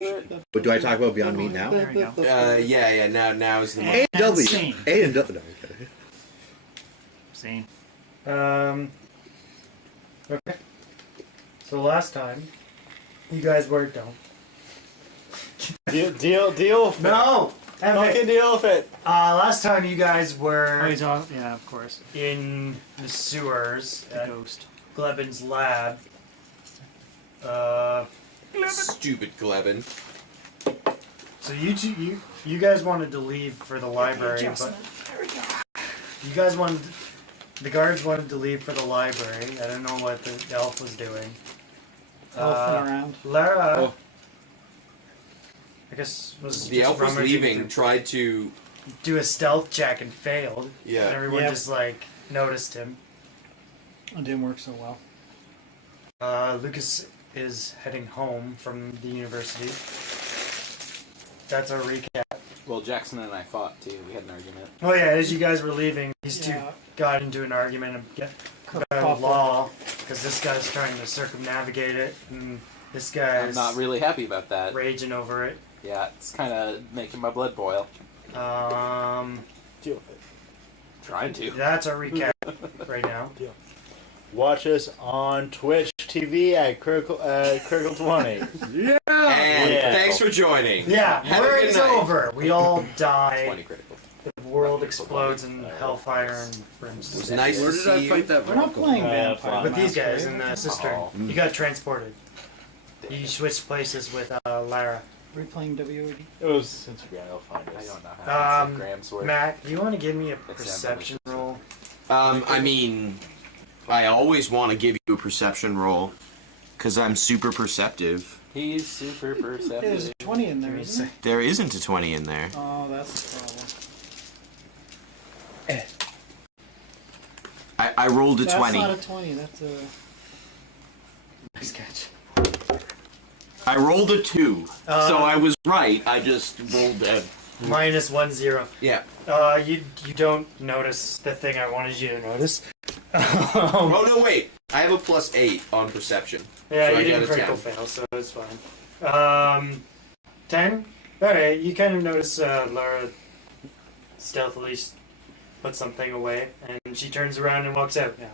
But do I talk about Beyond Meat now? There we go. Yeah. Now is the A and W. Scene. A and W. No, okay. Scene. Okay. So last time, you guys were don't. Deal with it. No. Fucking deal with it. Last time you guys Oh, were he's off. Yeah, of course. in the sewers The at ghost. Gleben's lab. stupid Glevin. So you guys wanted to leave for the library, but you guys wanted. The guards wanted to leave for the library. I don't know what the elf was doing. Elfing around. Lara, Oh. I guess, was The just elf was rummaging leaving, through- tried to... do a stealth check and failed. Yeah. And everyone Yep. just like noticed him. It didn't work so well. Lucas is heading home from the university. That's our recap. Well, Jackson and I fought too. We had an argument. Oh yeah, as you guys were leaving, these two Yeah. got into an argument about Kerfuffle. law because this guy's trying to circumnavigate it, and this I'm guy's not really happy about that. raging over it. Yeah, it's kind of making my blood boil. Deal with it. Trying to. That's our recap right now. Watch us on Twitch TV at Critical 20. And Yeah. thanks for joining. Yeah, Have a where good it's night. over. We all die. 20Critical. The world explodes in hellfire and It was brimstone. nice Where to did see I you. fight that We're not playing Vampire With these guys Masquerade. in the cistern. Oh. You got transported. You switched places with Lara. We're playing WOD. It was since we're gonna go find I us. don't know how to say Um, Graham's word. Matt, do you want to give me a It's perception roll? I mean, I always want to give you a perception roll, because I'm super perceptive. He's super There's perceptive. a 20 in there, Give me a isn't sec. There isn't a 20 in there. there? Oh, that's the problem. I rolled a That's 20. not a 20, that's a... Nice catch. I rolled a 2. So I was right. I just rolled a... Minus 1 0. Yeah. You don't notice the thing I wanted you to notice. Oh, no, wait. I have a +8 on perception. Yeah, So I you didn't got a critical 10. fail, so it's fine. 10? Alright, you kind of notice Lara stealthily put something away, and she turns around and walks out now.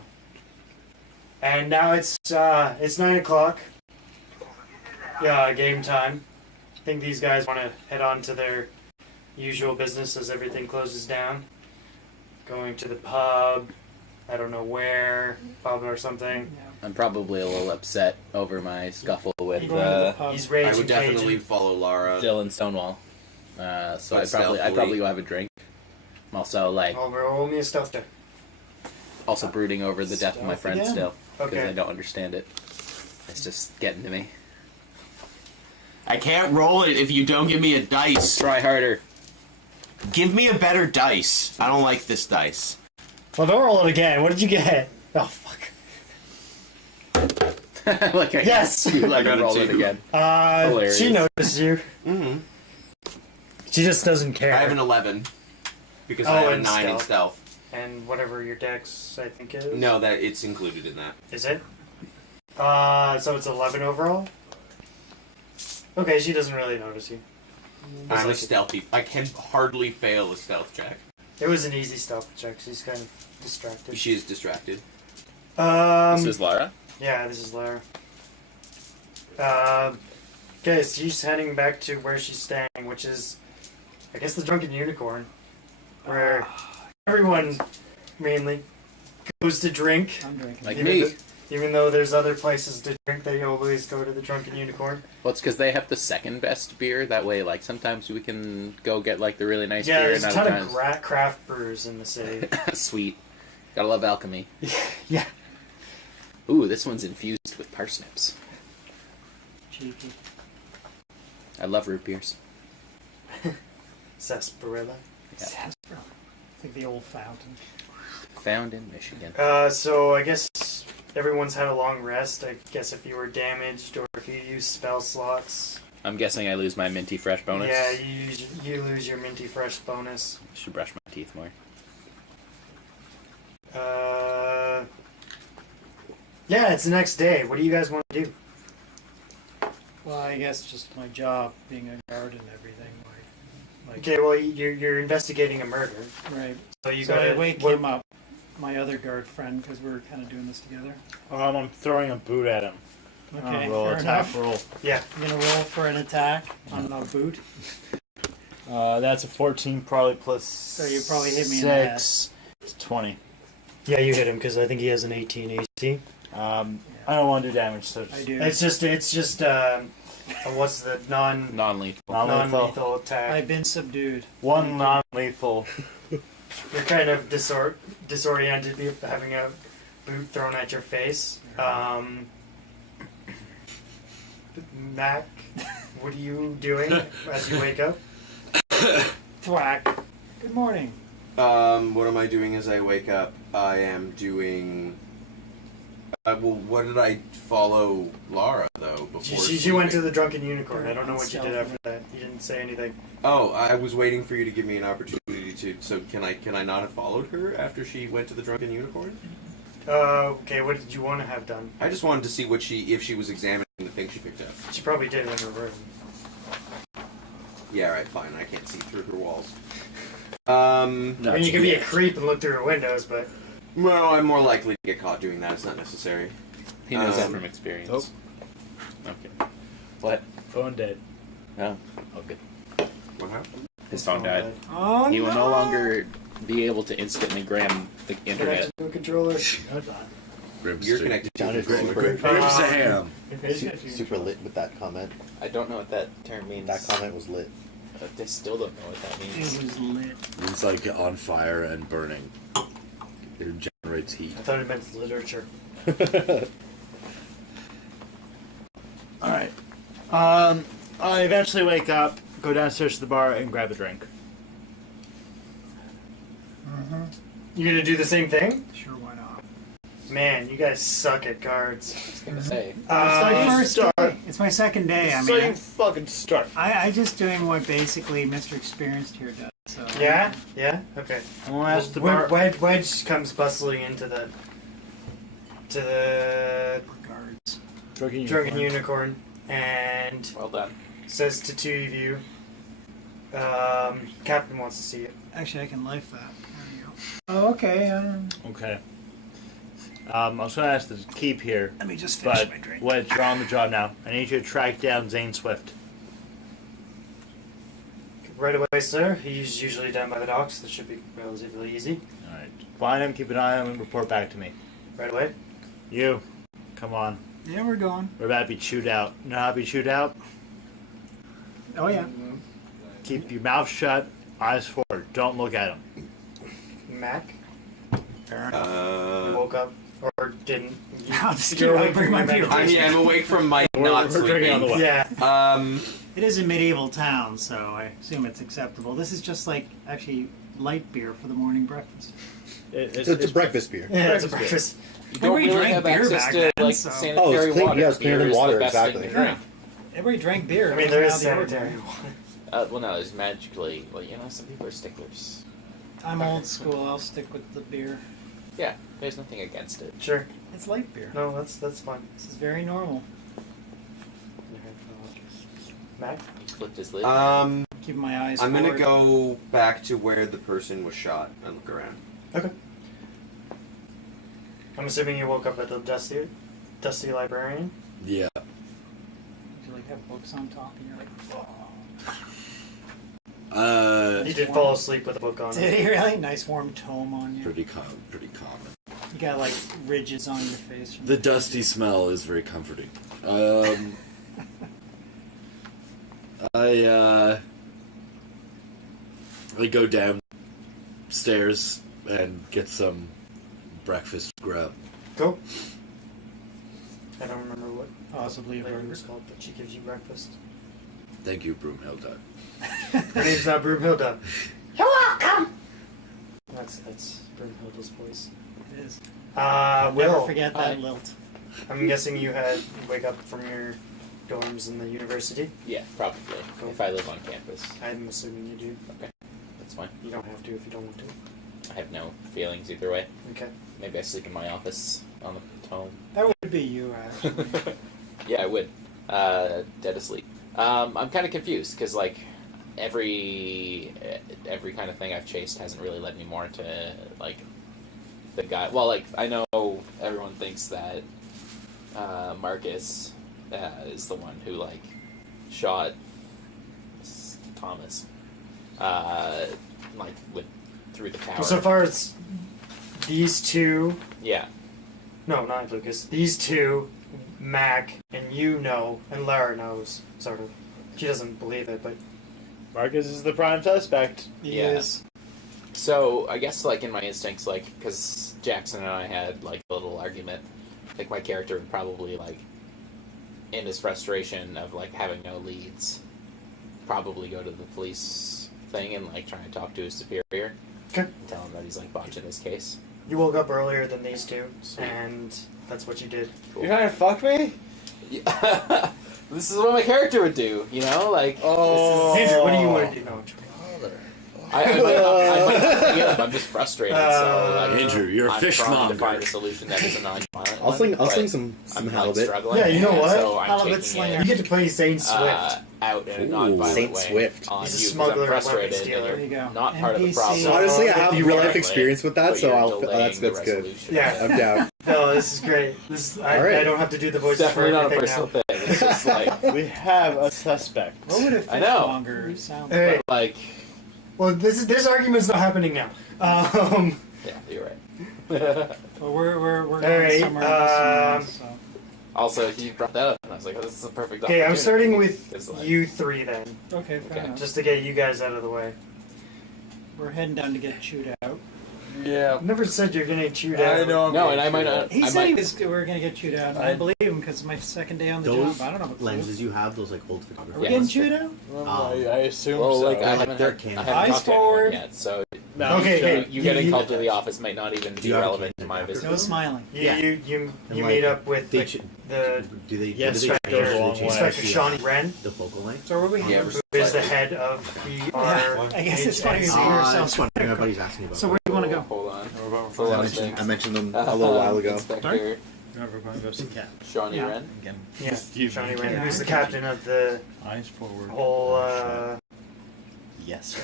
And now it's 9 o'clock. Yeah, game time. I think these guys want to head on to their usual business as everything closes down. Going to the pub, I don't know where, pub or something. Yeah. I'm probably a little upset over my scuffle with Going to the pub. He's I raging would definitely Cajun. follow Lara. Dylan Stonewall. So But I'd stealthily. probably go have a drink. I'm also like Oh, roll me a stealth check. also brooding over the death of my Stealth friend again? still because Okay. I don't understand it. It's just getting to me. I can't roll it if you don't give me a dice. Try harder. Give me a better dice. I don't like this dice. Well, don't roll it again. What did you get? Oh, fuck. Like I Yes! you let I got me a roll it 2. again. She Hilarious. noticed you. Mm-hmm. She just doesn't care. I have an 11. Because Oh, I have a and 9 in stealth. stealth. And whatever your dex, I think, is. No, that it's included in that. Is it? So it's 11 overall? Okay, she doesn't really notice you. I'm a stealthy. I can hardly fail a stealth check. It was an easy stealth check. She's kind of distracted. She is distracted. This is Lara. Yeah, this is Lara. Okay, so she's heading back to where she's staying, which is, I guess, the Drunken Unicorn, where everyone mainly goes to drink. I'm drinking. Like Even me. th- even though there's other places to drink, they always go to the Drunken Unicorn. Well, it's because they have the second best beer. That way, like sometimes we can go get like the really nice Yeah, beer, there's a and ton other of times craft brewers in the city. sweet. Gotta love alchemy. Yeah. Ooh, this one's infused with parsnips. Cheeky. I love root beers. Sarsaparilla. Yeah. Sarsaparilla. It's like the old fountain. Found in Michigan. So I guess everyone's had a long rest. I guess if you were damaged or if you use spell slots, I'm guessing I lose my minty fresh bonus. yeah, you lose your minty fresh bonus. Should brush my teeth more. Yeah, it's the next day. What do you guys want to do? Well, I guess just my job, being a guard and everything. Like, Okay, well, you're investigating a murder, right. so you So gotta I wake what- him up, my other guard friend, because we're kind of doing this together. I'm throwing a boot at him. Okay, Roll fair attack enough. roll. Yeah. You're gonna roll for an attack on the boot. That's a 14 probably plus. So you probably hit me in the head. 6. It's 20. Yeah, you hit him because I think he has an 18 AC. I don't want to do damage, so I do. It's just what's the Non-lethal. non-lethal attack? I've been subdued. one non-lethal. You're kind of disoriented, having a boot thrown at your face. Mac, what are you doing as you wake up? Thwack. Good morning. What am I doing as I wake up? I am doing. Well, what did I follow Lara though before? She went to the Drunken Unicorn. I don't know what you did after that. You didn't say anything. Oh, I was waiting for you to give me an opportunity to. So can I not have followed her after she went to the Drunken Unicorn? Okay, what did you want to have done? I just wanted to see if she was examining the thing she picked up. She probably did in her room. Yeah, right, fine. I can't see through her walls. I mean, you can be a creep and look through her windows, but Well, I'm more likely to get caught doing that. It's not necessary. He knows that from experience. Okay. What? Phone dead. No. Oh, good. What happened? His phone died. Oh He will no longer be able to instantly gram the internet. connected to a controller. You're connected to Sounded the super, controller. super lit with that comment. I don't know what that term means. That comment was lit. I still don't know what that means. It was lit. It's like on fire and burning. It generates heat. I thought it meant literature. Alright. I eventually wake up, go downstairs to the bar, and grab a drink. You gonna do the same thing? Sure, why not? Man, you guys suck at cards. I was gonna say. It's my first start. day. It's my second day. I So mean, you fucking start. I just doing what basically Mr. Experienced here does. So Yeah? Yeah? Okay. I'm gonna ask the bar. Wedge comes bustling into the Guards. Drunken Unicorn and Well done. says to two of you, Captain wants to see you. Actually, I can life that. There you go. Oh, okay. Okay. I was gonna ask the keep here, Let me just finish but my drink. Wedge, you're on the job now. I need you to track down Zane Swift. Right away, sir. He's usually down by the docks. That should be relatively easy. Alright. Find him, keep an eye on him, and report back to me. Right away. You, come on. Yeah, we're going. We're about to be chewed out. You know how to be chewed out? Oh yeah. Keep your mouth shut, eyes forward. Don't look at him. Mac, Fair enough. you woke up or didn't? I'll just You're get awake out, bring from my your beer. I'm awake from my not we're drinking on the sleeping. way. Yeah. It is a medieval town, so I assume it's acceptable. This is just like actually light beer for the morning breakfast. It's a breakfast beer. Yeah, it's a breakfast breakfast. You don't Everybody really drank have beer access back to then, like so- sanitary Oh, it's clean. water. Yeah, it's cleaner Beer than is water, the best exactly. thing to drink. Everybody drank beer. I mean, It there wasn't is out of the sanitary. ordinary. Well, no, it's magically. Well, you know, some people are sticklers. I'm old school. I'll stick with the beer. Yeah, there's nothing against it. Sure. It's light beer. No, that's fine. This is very normal. Mac. He flipped his lid. Keep my eyes I'm gonna forward. go back to where the person was shot and look around. Okay. I'm assuming you woke up at the dusty librarian. Yeah. You like have books on top, and you're like, oh. You did fall asleep with a book on Did it. he really? Nice warm tome on you. Pretty common. You got like ridges on your face. From The dusty smell is very comforting. I go downstairs and get some breakfast grub. Cool. I don't remember what Possibly a lady burger. was called, but she gives you breakfast. Thank you, Broomhilda. Her name's not Broomhilda. You're welcome. That's Broomhilda's voice. It is. Never Will. forget that Hi. lilt. I'm guessing you wake up from your dorms in the university. Yeah, probably. Cool. If I live on campus, I'm assuming you do. that's fine. You don't have to if you don't want to. I have no feelings either way. Okay. Maybe I sleep in my office on the tome. That would be you, actually. Yeah, I would. dead asleep. I'm kind of confused because like every kind of thing I've chased hasn't really led me more to like the guy. Well, like I know everyone thinks that Marcus is the one who like shot Thomas, like through the tower. So far as these two, Yeah. no, not Lucas. These two, Mac and you know, and Lara knows, sort of. She doesn't believe it, but Marcus is the prime suspect. He Yeah. is. So I guess like in my instincts, like because Jackson and I had like a little argument, I think my character would probably like, in his frustration of like having no leads, probably go to the police thing and like try and talk to his superior. Okay. And tell him that he's like botching his case. you woke up earlier than these two, Sweet. and that's what you did. You're trying to fuck me? Yeah. This is what my character would do, you know, like. Oh. Andrew, what do you want to do? No, I'm joking. I might not I'm just frustrated. So like, Andrew, you're a I'm trying fishmonger. to find a solution that isn't non-violent. I'll sling but some I'm like, halibut. struggling. Yeah, you know and what? So I'm Halibut taking slinger. it, You get to play Saint Swift. out in a Ooh, non-violent Saint way. Swift. On He's a you 'cause smuggler, I'm weapon frustrated. and stealer. you're There you go. Not part of the NPC. problem. Honestly, I have You real are, life right. experience with that, But so you're I'll. delaying That's the good. resolution. Yeah. I'm down. No, this is great. This I, All right. I don't have to do the It's voices for definitely not a everything personal now. thing. It's just like, We have a suspect. What would a I know. fishmonger sound like? Hey, like, well, this argument's not happening now. yeah, you're right. Well, we're going Alright, somewhere else, so. Also, he brought that up, and I was like, oh, this is a perfect Okay, I'm opportunity. starting with It's like- you three then, Okay, fair Okay. enough. just to get you guys out of the way. We're heading down to get chewed out. Yeah. I've never said you're gonna cheat out. I know. I'm No, gonna and I might shoot not. He I said might, he was. We were gonna get chewed out. And I believe him because it's my second day on the Those job. I don't know what lenses you have, those like old Are photography. we Yeah, getting that's chewed out? Well, I assume well, so. like, I Like haven't their had, I camera. haven't Eyes talked to anyone forward. yet, so No, Okay, sure. hey, you getting you- called to the office might not even Do be you have a relevant to camera my after? business. No smiling. You And, you like, meet up with They the, ch- the do they? Yes, do they that goes a long change way. Inspector the- Shawnee Wren, The focal length. So are we? Yeah, who is the head of the I guess it's funny. HNC. You're I yourself. just wondering. Everybody's asking about. So where do you want to go? Hold on. We're going For for a I lot of mentioned, things. I mentioned them a little while ago. Inspector We're going to go see Cat. Shawnee Yeah. Wren. Again. Yeah, You- Shawnee Wren, Yeah, who's I the got captain of the Eyes forward. whole, shut. Yes, sir.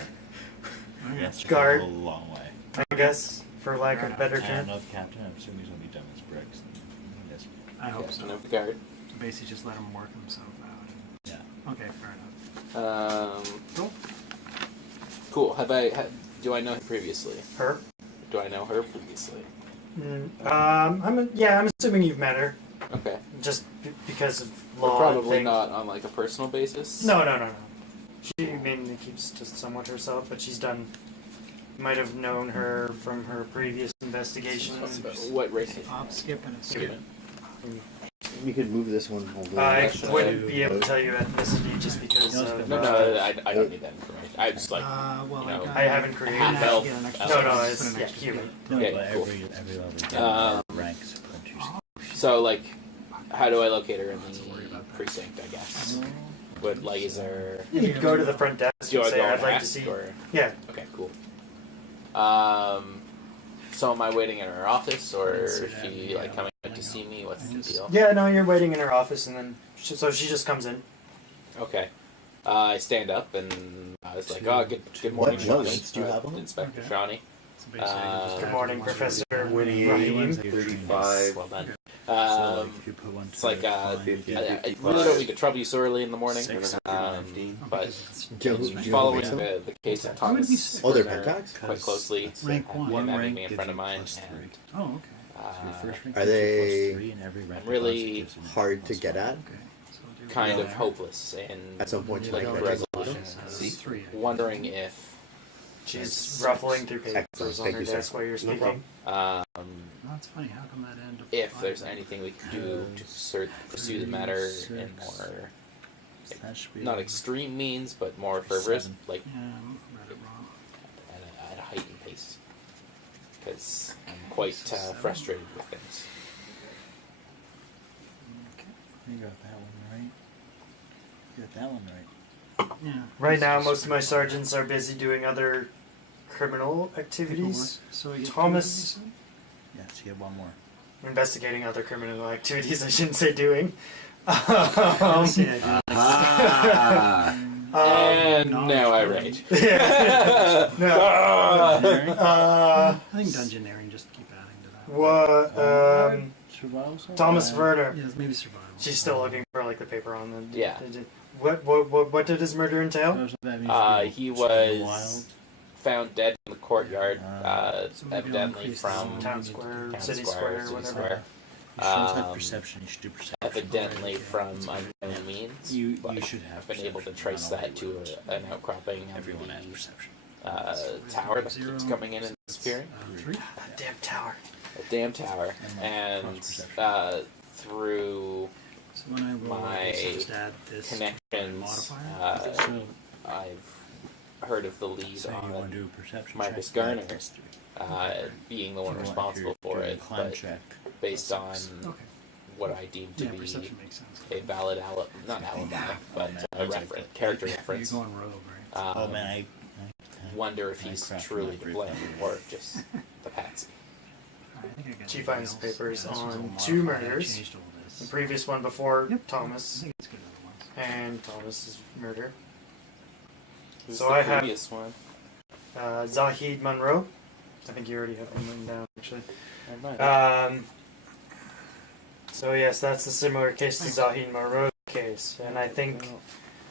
Yes, sir. Guard. A long way. I guess, for lack of a better I term. don't know the captain. I'm assuming he's going to be dumb as bricks. Yes. I hope Captain so. of the guard. So basically, just let him work himself out. Yeah. Okay, fair enough. Cool. Cool. Do I know her previously? Her? Do I know her previously? I'm assuming you've met her, Okay. just because of But law. probably and things. not on like a personal basis. No. She mainly keeps just somewhat herself, but she's done. Might have known her from her previous investigations. What race is Hop, skip, and a she? skip. You could move this one over. I Actually, wouldn't be able to tell you ethnicity just because of. No, I don't need that information. I just like. Well, you know, got- I haven't created I'm half gonna elf. get an extra No, no, skip, it's put an yeah, extra human. skip. Okay, but cool. every level ranks punches. So like, how do I locate her in the precinct? I guess. But like, is there? You'd go to the front desk Do and I say, go "I'd and like to ask, see." or? Yeah, Okay, cool. So am I waiting in her office, or is she like coming out to see me? What's the deal? yeah. No, you're waiting in her office, and then so she just comes in. Okay. I stand up and I was like, "Oh, good morning, What Shawnee." links do you have on them? Inspector Okay. Shawney. So basically, you just Good have morning, to- Professor Winnie, Rahim. 35. Well done. So like, if you put one It's like I 50, really don't mean to trouble you so early in the morning, Six, but Do you following have a the case of Why would we Thomas say- Oh, they're Prisoner pentax? quite closely, Rank one. him having rank me in gives front of you mine, plus and Oh, okay. Are they I'm really hard to get at? Okay. So we'll do kind one of there. hopeless and At some point, you like like for red resolution. So it's three. Wondering if She's ruffling through papers Excellent. on Thank her you, sir. desk while you're No speaking. problem. um, Oh, it's funny. How come that end? if there's anything we can do to pursue the matter in more not extreme means, but more fervorous, like Yeah, I read it wrong. at a heightened pace, because I'm quite frustrated with things. You got that one right. You got that one right. Yeah. Right now, most of my sergeants are busy doing other criminal activities, So we get Thomas- two of these? Yes, you get one more. investigating other criminal activities. I shouldn't say doing. Let's see, I do. Ah. And no, now I it's rage. No. I think Dungeoneering, just keep adding to that. What? Survival. Thomas Werner. Yeah, maybe survival. She's still looking for like the paper on the. Yeah. What did his murder entail? He was found dead in the courtyard, So maybe evidently increase from the- Town Square, Town City Square, Square, City whatever. Square. You should have Um, perception. You should do perception. Evidently from unknown means. You but should have I've been able to perception, trace not that to only an outcropping of Everyone has the perception. tower that keeps coming in and disappearing. 3. That damn tower. A damn tower. And Cross-perception. through So when I roll, my I just add this connections, modifier. So, I've heard of the lead say you want on to do a perception Marcus check. Garner. that's 3. being the one If you're responsible for doing a it, climb but check. based on Okay. what I deem to Yeah, be perception makes sense. a valid not alibi, but man, a that's reference, character You're reference. going rogue, right? Oh man, I Wonder if I he's crafted truly my to brief blame copy. or if just the patsy. I think I got She everything finds else. papers Yeah, this was on all 2 modified. I murders. changed all this. The previous one before Yep. I Thomas think it's good otherwise. and Thomas's murder. Who's So the I have- previous one? Zahid Monroe. I think you already have him written down, actually. I might. So yes, that's a similar case to Zahid Monroe's case, and I think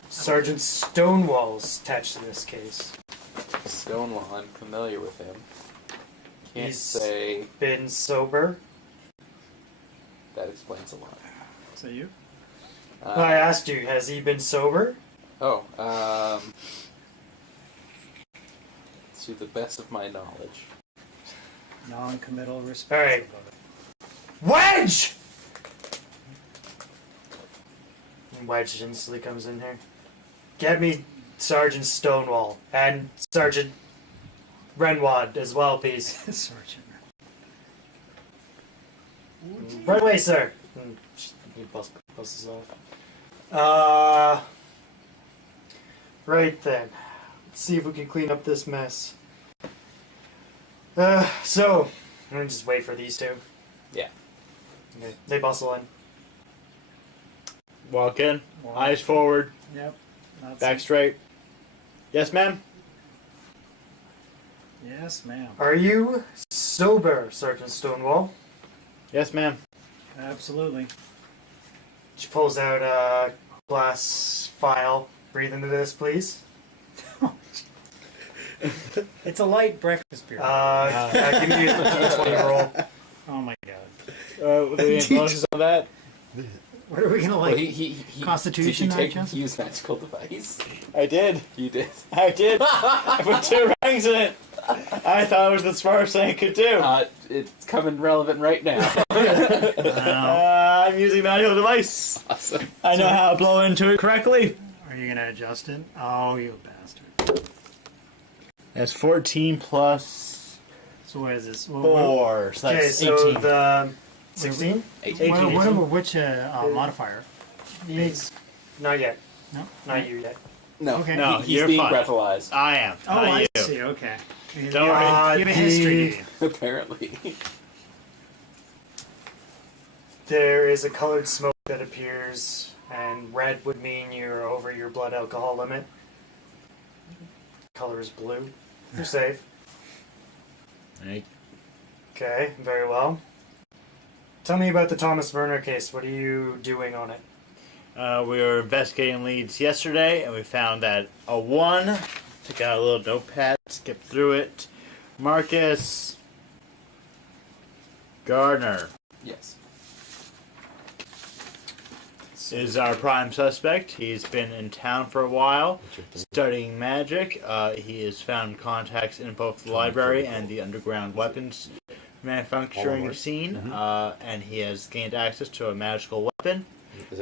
Sergeant Stonewall's attached to this case. Stonewall, I'm familiar with him. Can't He's- say Been sober. that explains a lot. So you? I asked you, has he been sober? To the best of my knowledge. Non-committal respect. All right. Wedge! And Wedge instantly comes in here. Get me Sergeant Stonewall and Sergeant Renwad as well, please. Sergeant. Right away, sir. And he busts off. Right then. Let's see if we can clean up this mess. So, I'm gonna just wait for these two. Yeah. Okay. They bustle in. walk in, eyes forward, Yep. That's back it. straight. Yes, ma'am. Yes, ma'am. Are you sober, Sergeant Stonewall? Yes, ma'am. Absolutely. She pulls out a glass vial. Breathe into this, please. It's a light breakfast beer. Give me a d20 roll. Oh my god. The influences on that? What are we gonna Well, like? he Constitution, Did I you take guess? use magical device? I did. You did. I did. I put 2 rangs in it. I thought it was the smartest thing I could do. It's coming relevant right now. I'm using magical device. Awesome. I know how to blow into it correctly. Are you gonna adjust it? Oh, you bastard. That's 14 plus So what is this? 4. So Okay, that's so 18. the 16? 18. Which modifier? Needs. Not yet. No? Not you yet. No, Okay. No, he's you're being fine. breathalyzed. I am. Oh, not I you. see. Okay. You Don't have- worry. you have a history. do you? Apparently. There is a colored smoke that appears, and red would mean you're over your blood alcohol limit. Color is blue. You're safe. Right. Okay, very well. Tell me about the Thomas Werner case. What are you doing on it? We were investigating leads yesterday, and we found that a 1. Took out a little notepad, skipped through it. Marcus Gardner Yes. is our prime suspect. He's been in town for a while, studying magic. He has found contacts in both the library and the underground weapons manufacturing scene, and he has gained access to a magical weapon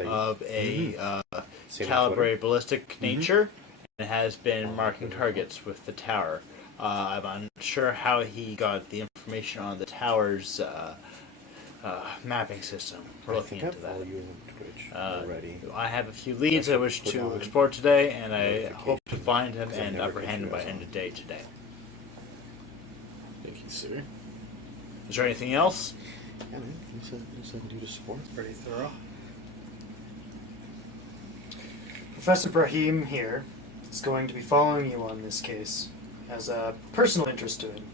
of a calibrated ballistic nature, and has been marking targets with the tower. I'm unsure how he got the information on the tower's mapping system. We're looking into that. Already. I have a few leads I wish to explore today, and I hope to find him and apprehend him by end of day today. Thank you, sir. Is there anything else? Yeah, man. You said do to support. Pretty thorough. Professor Brahim here is going to be following you on this case as a personal interest to him.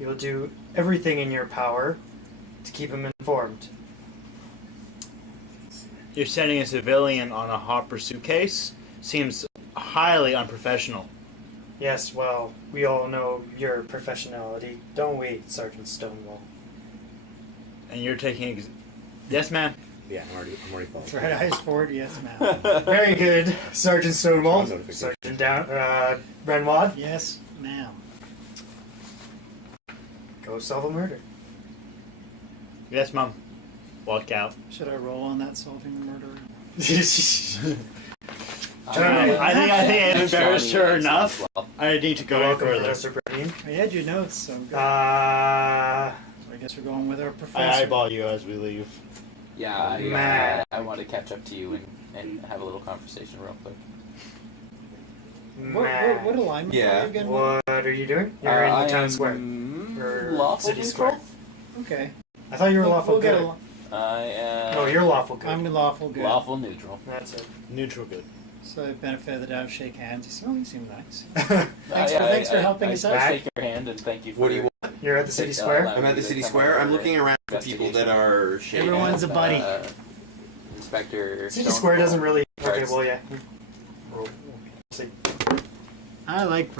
You will do everything in your power to keep him informed. You're sending a civilian on a hot pursuit case? Seems highly unprofessional. Yes, well, we all know your professionality, don't we, Sergeant Stonewall? And you're taking... Yes, ma'am. Yeah, I'm already following. That's right, eyes forward, yes, ma'am. Very good, Sergeant Stonewall. Strong notification. Sergeant Renoir, Yes, ma'am. go solve a murder. Yes, ma'am. Walk out. Should I roll on that solving the murder? I think I've embarrassed her enough. Well, I need to go Welcome, further. Professor Brahim. I had your notes, so good. Uh, So I guess we're going with our I professor. eyeball you as we leave. yeah, Man. I want to catch up to you and have a little conversation real quick. What alignment Yeah. are you again? What are you doing? You're in I the town am square. Or lawful city neutral? square. Okay. I thought you were lawful We'll get good. along. I am. No, you're lawful good. I'm lawful good. lawful neutral. That's it. Neutral good. So the benefit of the doubt, shake hands. You seem, you seem nice. Thanks Thanks for helping us out. Shake your hand and thank you for What do you want? You're at the city Take, square? allow I'm me at the to city come square. I'm over looking around for people that are shading. Everyone's a buddy. Inspector. City Stone- square doesn't really. Okay, Cards. well, yeah. Roll. See. I like.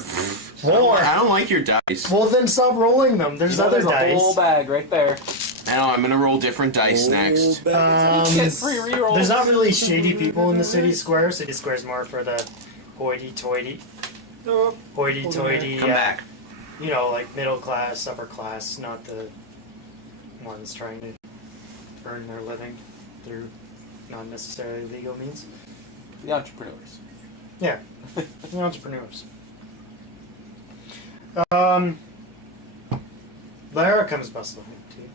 I don't like your dice. Well, then stop rolling them. There's You know, other there's a whole dice. bag right there. I know, I'm gonna roll different dice next. You get free rerolls. There's not really shady people in the city square. City square's more for the hoity-toity. Hoity-toity. Come back. You know, like middle class, upper class, not the ones trying to earn their living through not necessarily legal means. The entrepreneurs. Yeah, the entrepreneurs. Lara comes bustling to you.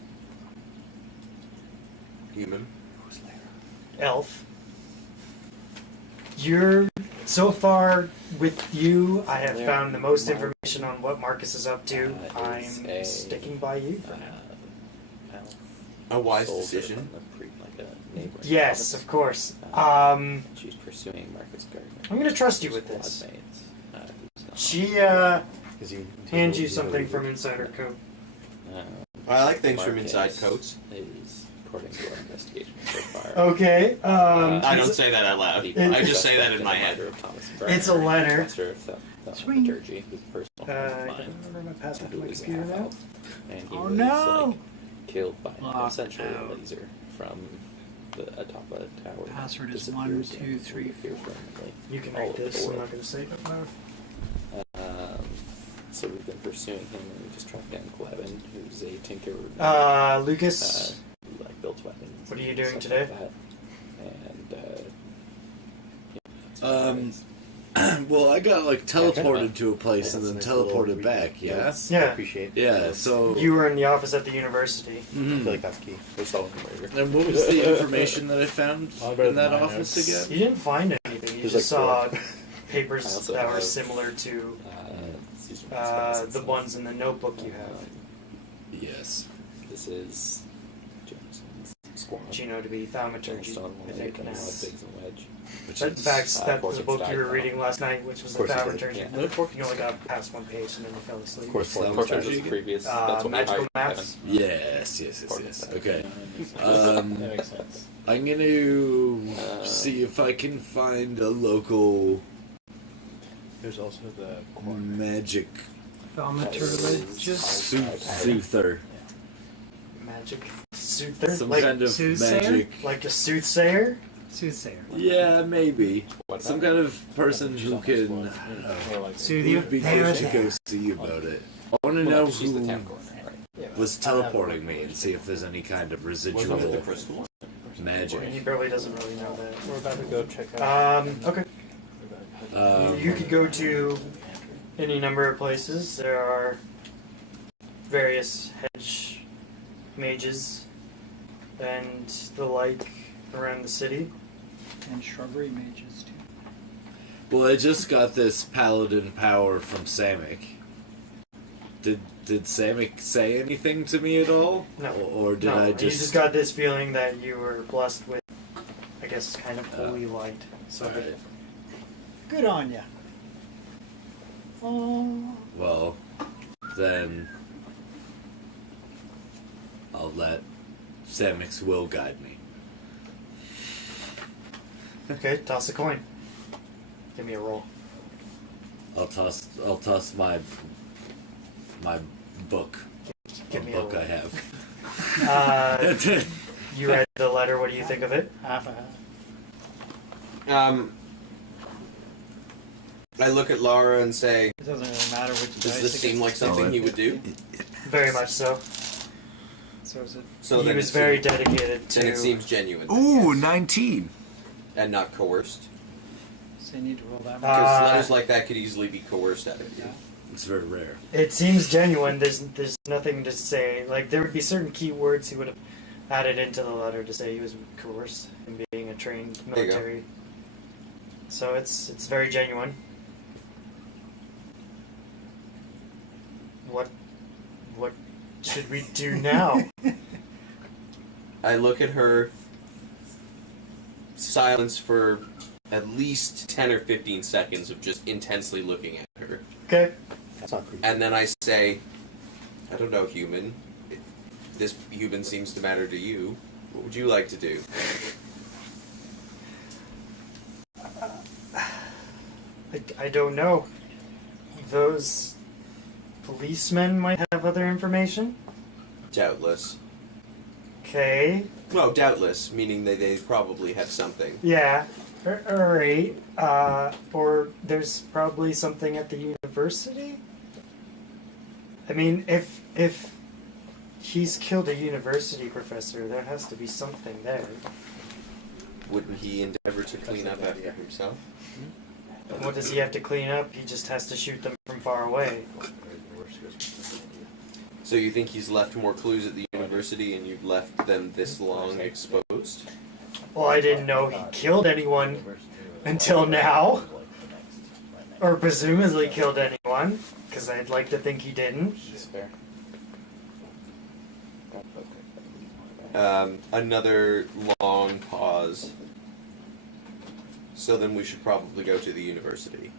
Human. Elf. You're so far with you. I have found the most information on what Marcus is up to. I'm sticking by you for now. A wise decision. Yes, of course. She's pursuing Marcus Gardner. I'm gonna trust you with this. She Is he- hands you is he something illegal? from inside her coat. I like things from inside coats. Is according to our investigation so far. Okay. I don't say that out loud. It- I just say that in my head. It's a letter. Professor of Swing. thaumaturgy, who's a personal friend of I mine, don't remember my password to who my is computer now. half-elf, and he Oh, was no! like killed by Locked essentially a out. laser from atop a tower. Password is Disappears 1, 2, and 3, appears 4. randomly You can all read over this. the I'm world. not gonna say it out loud. So we've been pursuing him, and we just tracked down Glevin, who's a tinker. Lucas. Who, like builds weapons. What are you and doing stuff today? like that. And that's Well, I got like teleported to a place and That's then a nice little teleported back. Yeah. notes. Yeah. I appreciate. Yeah. So. You were in the office at the university. I feel like that's key. We're solving the murder. And what was the information that I found I'll better in than that my office notes. again? You didn't find anything. You There's just like saw I papers also that were have, similar to Caesar the ones in the notebook you have. Yes. This is Jameson's squad. Which you know to be thaumaturgy, Gemstone I think now. Biggs and Wedge. Which But in is- fact, that's Porkins the book died you were now. reading last night, which was the Of course he did. thaumaturgy. Yeah. What Porkins You only died? got past one page and then you fell asleep. Of course, Porkins Porkins died. Porkins was again? previous. That's what Magical we maps. Yes. Porkins died. Okay. That Um, makes sense. I'm gonna see if I can find a local There's also the magic Thaumaturgist. soother. Magic soother? Some Like, kind of soothsayer? magic. like a soothsayer? Soothsayer. Yeah, maybe. What's Some that? kind of person who can, I don't know, Soothe who you? would be Hey, good what's to that? go see about it. I want to Well, know she's the who town coroner, right? was teleporting me and see if there's any kind of residual the crystal? He magic. barely doesn't really know that. We're about to go check out. Okay. You could go to any number of places. There are various hedge mages and the like around the city. And shrubbery mages, too. Well, I just got this paladin power from Samick. Did Samick say anything to me at all? No. Or did No, I you just... just got this feeling that you were blessed with, I guess, kind of holy light. So Alright. Good on ya. Oh. Well, then I'll let Samik's will guide me. Okay, toss a coin. Give me a roll. I'll toss my book. Give What me a book roll. I have. You read the letter. What do you think of it? Half a half. I look at Lara and say, It doesn't really matter which does dice this it seem gets like to something start he with. would do? Very much so. So is it? So He then was it very seems- dedicated to. Then it seems genuine. Ooh, yes. 19. And not coerced. So you need to roll that. Because letters like that could easily be coerced out of you. It's very rare. It seems genuine. There's nothing to say. Like there would be certain key words he would have added into the letter to say he was coerced in being a trained There you go. military. So it's very genuine. What should we do now? I look at her, silence for at least 10 or 15 seconds of just intensely looking at her. Okay. That's not creepy. And then I say, I don't know, human. This human seems to matter to you. What would you like to do? I don't know. Those policemen might have other information. Doubtless. Okay. Well, doubtless, meaning they probably have something. Yeah. Alright. Or there's probably something at the university? I mean, if he's killed a university professor, there has to be something there. Wouldn't he endeavor to clean up after himself? What does he have to clean up? He just has to shoot them from far away. So you think he's left more clues at the university and you've left them this long exposed? Well, I didn't know he killed anyone until now. Or presumably killed anyone, because I'd like to think he didn't. That's fair. Another long pause. So then we should probably go to the university.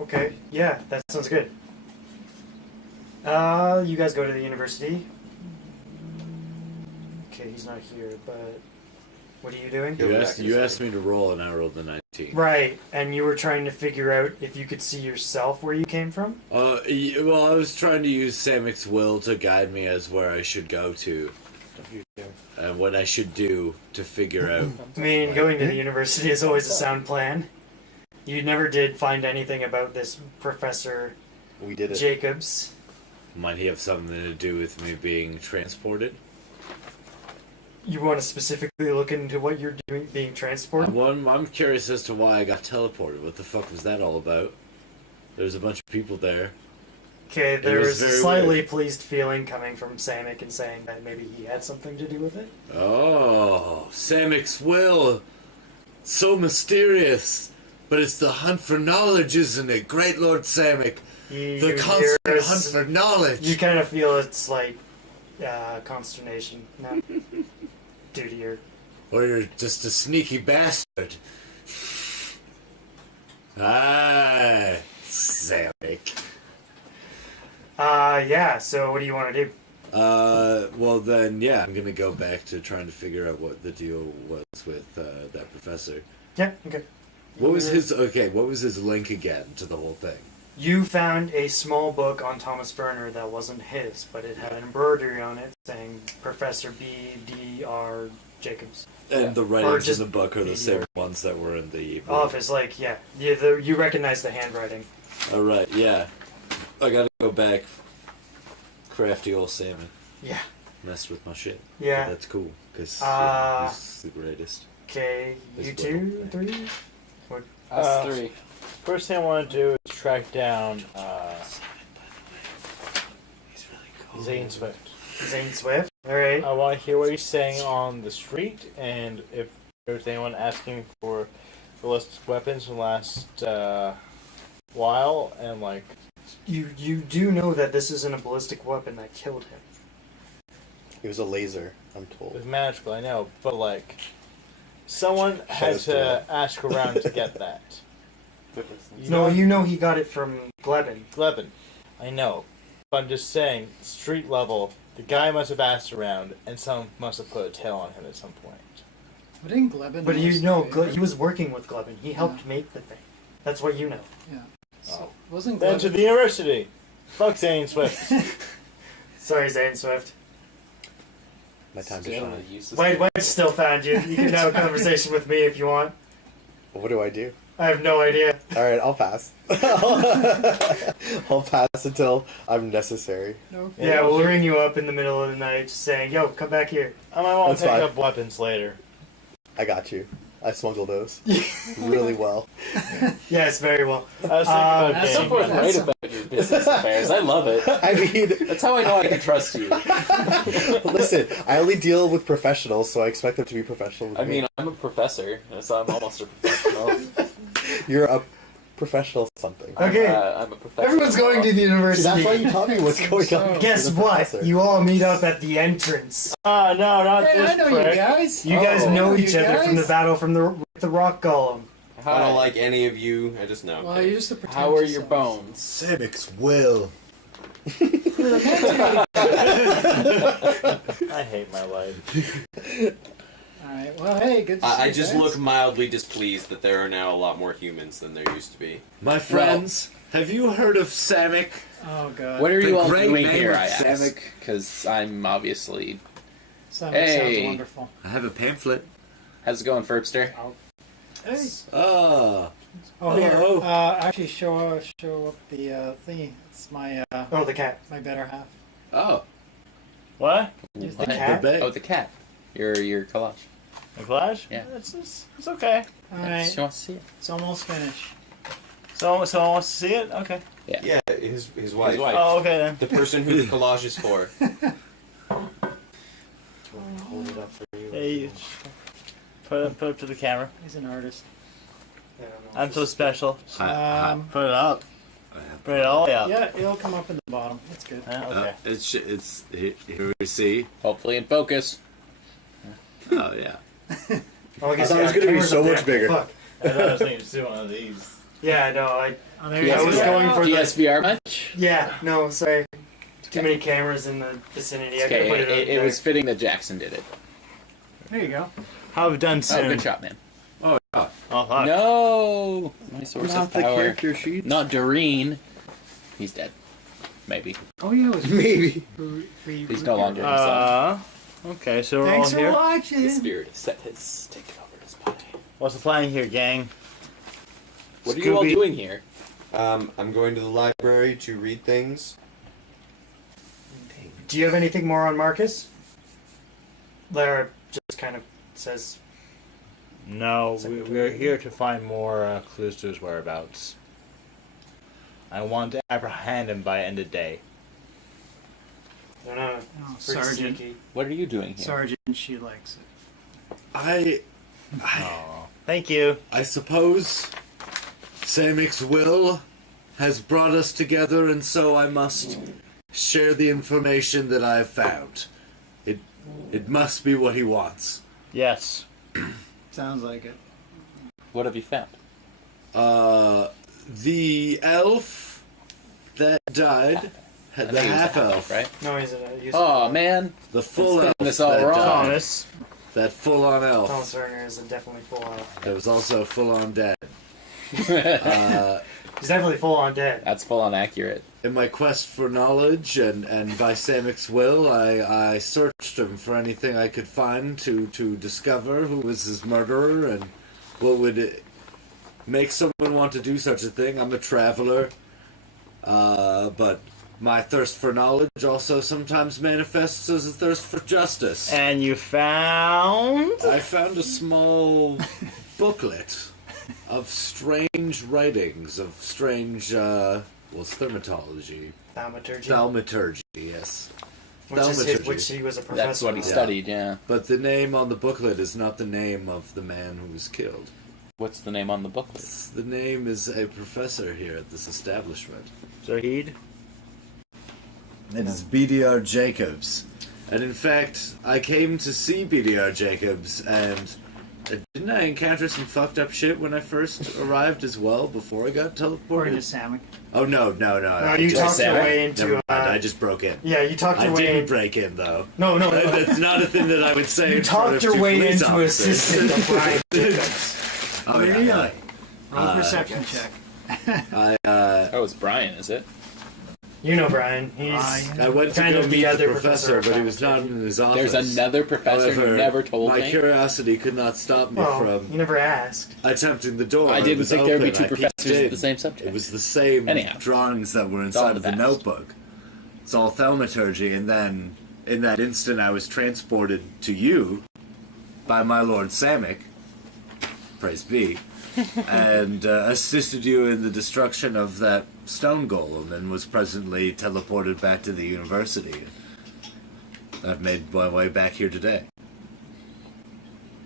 Okay, yeah, that sounds good. You guys go to the university. Okay, he's not here, but what are you doing? Go back You inside. asked me to roll, and I rolled the 19. Right, and you were trying to figure out if you could see yourself where you came from? Well, I was trying to use Samik's will to guide me as where I should go to, and what I should do to figure out. I mean, going to the university is always a sound plan. You never did find anything about this Professor We did it. Jacobs. Might he have something to do with me being transported? You want to specifically look into what you're doing, being transported? I'm curious as to why I got teleported. What the fuck was that all about? There's a bunch of people there. Okay, there was was a very slightly weird. pleased feeling coming from Samik and saying that maybe he had something to do with it. Oh, Samik's will. So mysterious. But it's the hunt for knowledge, isn't it? Great Lord Samik. The constant hunt for knowledge. You kind of feel it's like consternation, not due to your. Or you're just a sneaky bastard. Ah, Samik. Yeah. So what do you want to do? Well then, yeah, I'm gonna go back to trying to figure out what the deal was with that professor. Yeah. Okay. What was his link again to the whole thing? You found a small book on Thomas Verner that wasn't his, but it had an embroidery on it saying Professor B.D.R. Jacobs. And the Or writings just in the book are the BDR. same ones that were in the Office, like, yeah. You recognize the handwriting. Alright, yeah. I gotta go back. Crafty old salmon. Yeah. Messed with my shit. Yeah. But that's cool, because he's the greatest. Okay, This you way. two, three? Us three. First thing I want to do is track down Zane Swift. Zane Swift. Alright. I want to hear what he's saying on the street, and if there's anyone asking for ballistic weapons in the last while, and like, You do know that this isn't a ballistic weapon that killed him. It was a laser, I'm it told. was magical, I know, but like, someone had us do to it. ask around to get that. No, you know he got it from Glebin. Glebin. I know. But I'm just saying, street level, the guy must have asked around, and someone must have put a tail on him at some point. But in Glebin, But you was know, created- he was working with Glebin. He helped make the thing. That's what you know. Yeah. So, wasn't Then to Glebin... the university. Fuck Zane Swift. Sorry, Zane Swift. My time to Still shine. a useless White still found you. You can have a conversation with me if you want. What do I do? I have no idea. All right, I'll pass. I'll pass until I'm necessary. No, Yeah, we'll ring you up in the middle of the night, just saying, "Yo, come back here." I might want That's to pick fine. up weapons later. I got you. I smuggle those really well. Yes, very well. I was thinking about that's So getting... forthright about your business affairs. I love it. I mean, That's how I know I can trust you. listen, I only deal with professionals, so I expect them to be professional with I me. mean, I'm a professor, so I'm almost a professional. You're a professional something. Okay. I'm a professional. Everyone's going to the See, university. that's why you taught me what's going on. Guess with the what? professor. You all meet up at the entrance. No, not Hey, this I know prick. you guys. You guys Oh. know You each other from the guys? battle from the rock golem. I don't like any of you. I just know. Well, you used to pretend How are to your some. bones? Samix will. I hate my life. Alright, well, hey, good to see I you just guys. look mildly displeased that there are now a lot more humans than there used to be. My friends, have you heard of Samick? Oh, God. What are The you all great doing name here? of I ask, Samick. because I'm obviously. Sounds Hey. wonderful. I have a pamphlet. How's it going, Ferbster? Hey. Ah. Oh, here. Oh. Actually, show up the thingy. It's my Oh, the cat. my better half. Oh. What? Use What? the The cat. bed. Oh, the cat. Your collage. A collage? Yeah. It's okay. Alright, She wants to see it. it's almost finished. Someone wants to see it? Okay. Yeah, his wife. His wife. Oh, okay then. The person who the collage is for. Hold it up for you. Hey, you put it up to the camera. He's an artist. I don't know. I'm so special. Put it up. Put it all the way up. Yeah, it'll come up in the bottom. That's good. Okay. It's here we see. Hopefully in focus. Oh yeah. Oh, I guess I thought it was gonna be cameras so up much there. bigger. Fuck. I thought I was thinking to do one of these. Yeah, I know. Oh, there you I go. was going for the. PSVR much? Yeah, no, sorry. Too many cameras in the vicinity. I could Okay, put it, it was fitting that Jackson did it. There you go. How have done Oh, soon? good shot, man. Oh yeah. Oh, fuck. No! My source Not of the power. character sheet. Not Doreen. He's dead. Maybe. Oh, yeah, it was Maybe. He's no longer himself. Okay, so we're Thanks all for here. The watching. spirit of Set has taken over his body. What's the plan here, gang? What are you all Scooby. doing here? I'm going to the library to read things. Do you have anything more on Marcus? Lara just kind of says, No, we're here to find more clues to his whereabouts. I want to apprehend him by end of day. I don't know. Oh, Pretty Sergeant. sneaky. What are you doing here? Sergeant, she likes it. I Oh, thank you. I suppose Samix's will has brought us together, and so I must share the information that I have found. It must be what he wants. Yes. Sounds like it. What have you found? The elf that died, I the think he was a half elf, half-elf, right? No, he's a. He's Oh man, the full getting elf this all that wrong. died, Thomas. that full-on elf Thomas Werner is definitely full on. that was also full-on dead. He's definitely full on dead. That's full on accurate. In my quest for knowledge and by Samix's will, I searched him for anything I could find to discover who was his murderer and what would make someone want to do such a thing. I'm a traveler, but my thirst for knowledge also sometimes manifests as a thirst for justice. And you found? I found a small booklet of strange writings, of strange, it's thaumatology. Thaumaturgy. Thaumaturgy, yes. Which he was a professor. That's what he of. studied. Yeah. But the name on the booklet is not the name of the man who was killed. What's the name on the booklet? The name is a professor here at this establishment. Zahid? It is BDR Jacobs. And in fact, I came to see BDR Jacobs, and Didn't I encounter some fucked up shit when I first arrived as well, before I got According to teleported? Samek. Oh, no. You Just- talked your way into. Never mind, I just broke in. Yeah, you talked I your way. didn't break in, though. No. That's not a thing that I would say. You in front talked of your two way police into officers. assistant of Brian Jacobs. Oh, yeah. Really? yeah. Roll a perception check. Oh, it's Brian, is it? You know Brian. He's I went to kind go of the meet other the professor, but he was not thaumaturgy. in his office. There's another professor who However, never told my me. curiosity could not stop me Well, from you never asked. attempting the door. I It didn't was think there would be open. two I peeked professors in. with the same subject. It was the same Anyhow. drawings that were all in inside the of the past. notebook. It's all thaumaturgy, and then in that instant I was transported to you by my lord Samek, praise be, and assisted you in the destruction of that stone golem, and was presently teleported back to the university. I've made my way back here today.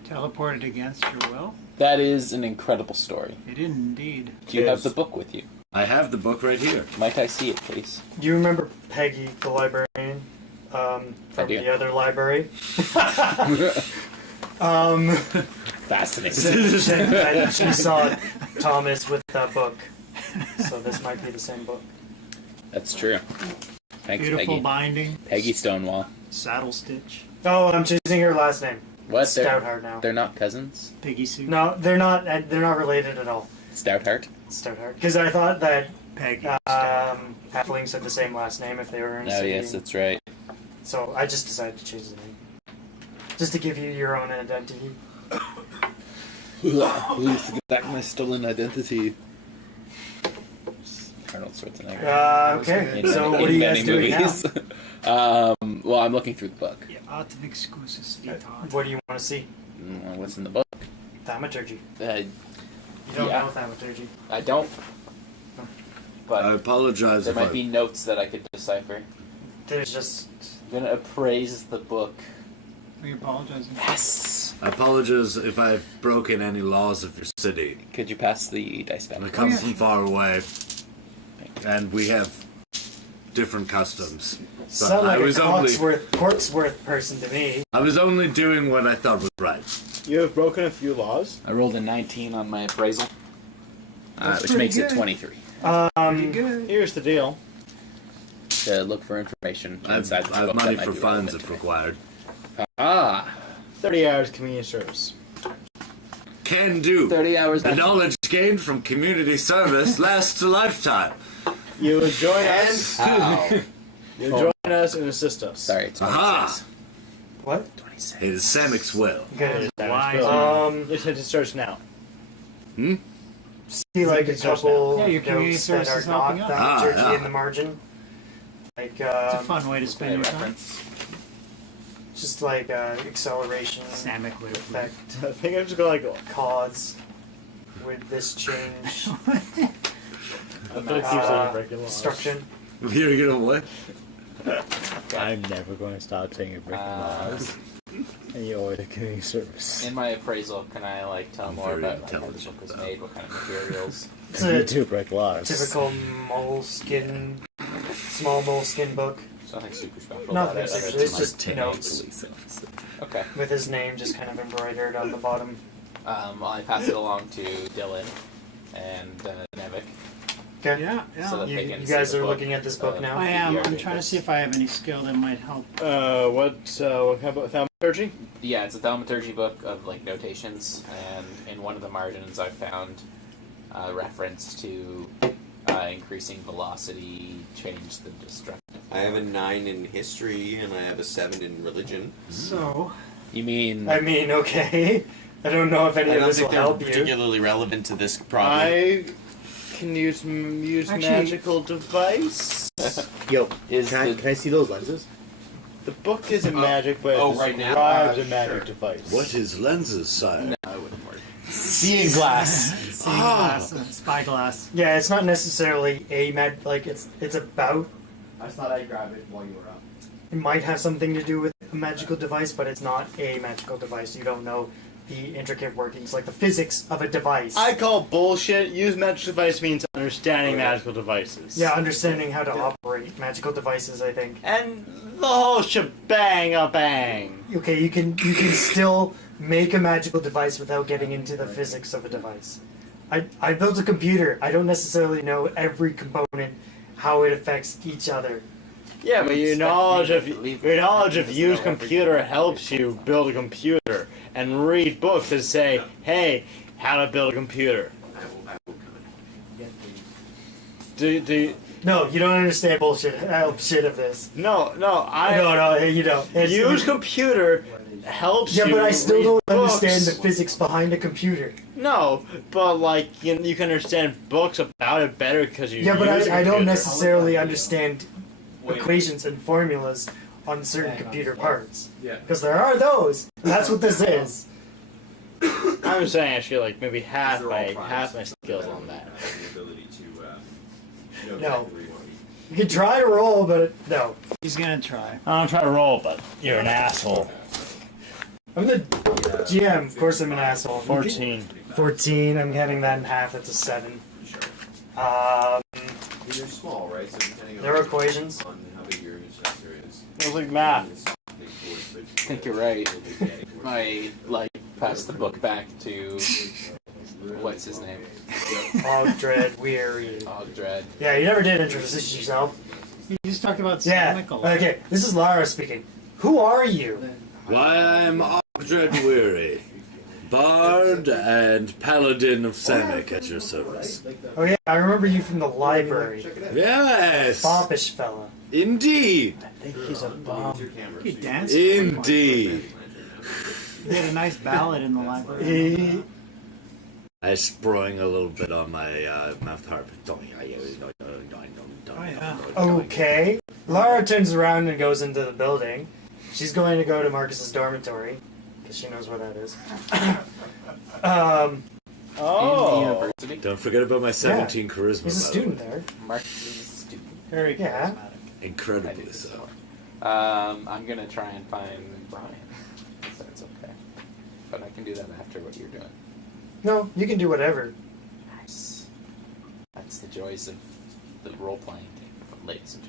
Teleported against your will? That is an incredible story. It did indeed. Do you have Yes. the book with you? I have the book right here. Might I see it, please? Do you remember Peggy, the librarian, from do. the other library? Fascinating. She saw Thomas with that book, so this might be the same book. That's true. Thanks, Beautiful Peggy. binding. Peggy Stonewall. Saddle stitch. Oh, I'm choosing her last name. What? Stoutheart now. They're not cousins? Piggy suit. No, they're not. They're not related at all. Stoutheart? Stoutheart, because I thought that Peggy. halflings had the same last name if they were in a Oh, city. yes, that's right. So I just decided to change the name, just to give you your own identity. Please get back my stolen identity. Arnold Schwarzenegger. Okay, In so many- what are in you guys many doing movies. Well, I'm looking through the book. Art of excuses now? vitat. What do you want to see? What's in the book? Thaumaturgy. Uh, You don't Yeah. know thaumaturgy. I don't. But I apologize there if might I... be notes that I could decipher. There's just I'm gonna appraise the book. Are you apologizing? Yes. I apologize if I've broken any laws of your city. Could you pass the dice back? I come from far away, and we have different customs. So sound like I was a only Cotsworth person to me. doing what I thought was right. You have broken a few laws. I rolled a 19 on my appraisal, That's which pretty makes it good. 23. Pretty good. Here's the deal. To look for information I inside have, the I have book money that for might be funds relevant if to me. required. 30 hours community service. Can do. 30 hours. The knowledge gained from community service lasts a lifetime. You would join us. How? You would join us and assist us. Sorry, it's Aha! 26. What? 26. It is Samek's will. Good. Wise. It's to search now. See like a It's just couple Yeah, your community notes that service is are not helping out. thaumaturgy Ah, yeah. in the margin. Like It's a fun way to Play spend your time. reference. just like acceleration Samek would have effect, I think I'm just going like. cause with this change, I feel like keeps on breaking laws. destruction. You're gonna what? I'm never going to stop saying you're breaking laws. And you always are community service. In my appraisal, can I like tell I'm more very about like, how the intelligent, book was though. made, what kind of materials? It's You a do break laws. typical moleskin, small moleskin book There's nothing super special Nothing about it. super, other than, it's like, just teenage notes. police officer. Okay. with his name just kind of embroidered on the bottom. Well, I pass it along to Dylan and Nevik. Okay. Yeah, yeah. So that You, they can you see guys the are book. looking at this book now. I am. Yeah, I'm trying to see if I have any skill that might help. What about thaumaturgy? Yeah, it's a thaumaturgy book of like notations, and in one of the margins I found a reference to increasing velocity, change the destruction. I have a 9 in history and I have a 7 in religion. So, You mean I mean, okay. I don't know if any I of don't this will think they're help you. particularly relevant to this problem. I can use Actually- magical device. Yo, Is can I, the- can I see those lenses? The book isn't magic, but oh, it right now? describes a Sure. magic device. What is lenses, sire? No, it wouldn't work. Seeing glass? seeing glass, spyglass. Yeah, it's not necessarily a like it's about. I just thought I'd grab it while you were up. It might have something to do with a magical device, but it's not a magical device. You don't know the intricate workings, like the physics of a device. I call bullshit. Use magic device means understanding magical devices. Yeah, understanding how to operate magical devices, I think. And the whole shebang a bang. Okay, you can still make a magical device without getting into the physics of a device. I built a computer. I don't necessarily know every component, how it affects each other. Yeah, but your knowledge of used computer helps you build a computer, and read books that say, "Hey, how to build a computer." I will come Do No, you don't understand bullshit shit of this. no, No, you don't. used computer helps Yeah, you. but I still read don't books. understand the physics behind a computer. No, but like you can understand books about it better because you. Yeah, but use a I don't computer. necessarily understand equations and formulas on certain computer parts. Yeah. Because there are those. That's what this is. I'm saying actually like maybe half They're all my primes. skills on that. The ability to know No. exactly where you want to be. You can try to roll, but no. He's gonna try. I'm trying to roll, but you're an asshole. I'm the GM. Of course, I'm an asshole. 14. 14. I'm having that in half. That's a 7. Sure. These They're small, right? So depending on There are equations. on how big your instructor is. It was like math. I I think you're right. I pass the book back to what's his name? Ogdred, weary. Ogdred. Yeah, you never did introduce yourself. You just talked about Yeah. Cynical. Okay, this is Lara speaking. Who are you? Why, I am Ogdred Weary, Bard and Paladin of Samek at your service. Oh yeah, I remember you from the library. Yes, Foppish fella. indeed, I think he's a bum. You danced. indeed. You had a nice ballad in the library. I sprung a little bit on my mouth harp. Okay. Lara turns around and goes into the building. She's going to go to Marcus's dormitory because she knows where that is. In Oh. university. Don't forget about my 17 charisma. He's a by the student way. there. Marcus is a student. Very Yeah. charismatic. Incredibly so. I'm gonna try and find Brian. If that's okay. But I can do that after what you're doing. No, you can do whatever. Nice. That's the joys of the role playing game, ladies and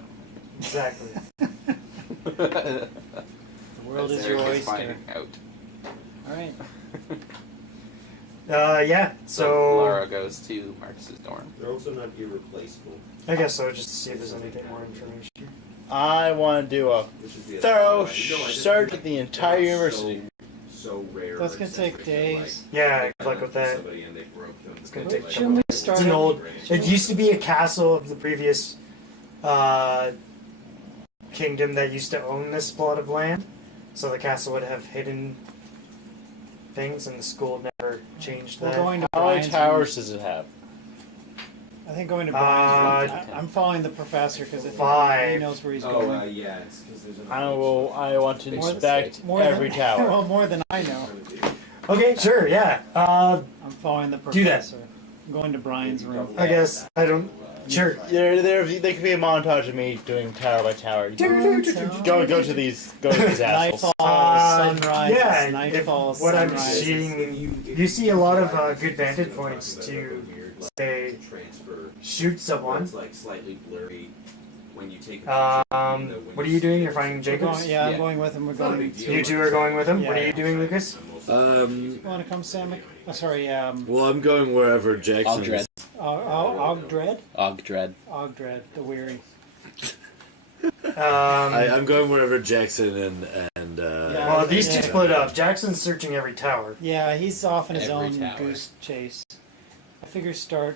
Exactly. gentlemen. The world is As your Eric oyster. finding out. All right. Yeah. So So Laura goes to Marcus's dorm. They're also not irreplaceable. I guess so. Just to see if there's anything more information. I want to do a Which is the thorough other thing. No, I just search feel of the like entire they're university. So rare. That's gonna take eccentric, days. Yeah, good luck with that. Somebody and they broke them. It's gonna take Like, Shouldn't we It's start? an old. It used to be a castle of the previous kingdom that used to own this plot of land. So the castle would have hidden things, and the school never changed We're that. going to How many Brian's towers does it have? I think going to Brian's. Uh, I'm following the professor because he 5. knows where he's Oh, going. yeah, it's because there's an. I want to More inspect More every than, tower. Well, more than I know. Okay, sure, yeah. I'm following the Do that. professor. I'm going to Brian's room. I guess I don't. Sure. There could be a montage of me doing tower by tower. Go to these Night assholes. falls, sunrise. Yeah, Night if falls, what I'm sunrise. seeing, you see a lot of good vantage points to say transfer. shoot someone. It's like slightly blurry when you take. What are you doing? You're finding We're Jacobs. going, yeah, I'm Yeah. going with him. We're It's not a going big to. deal. You two are going with him. What are Yeah. you doing, Lucas? You want to come, Sam? Oh, sorry. Well, I'm going wherever Jackson Ogdred. is. Ogdred? Ogdred. Ogdred, the weary. I'm going wherever Jackson and Yeah. Well, these two Yeah. split up. Jackson's searching every tower. Yeah, he's off in his Every own tower. goose chase. I figure start.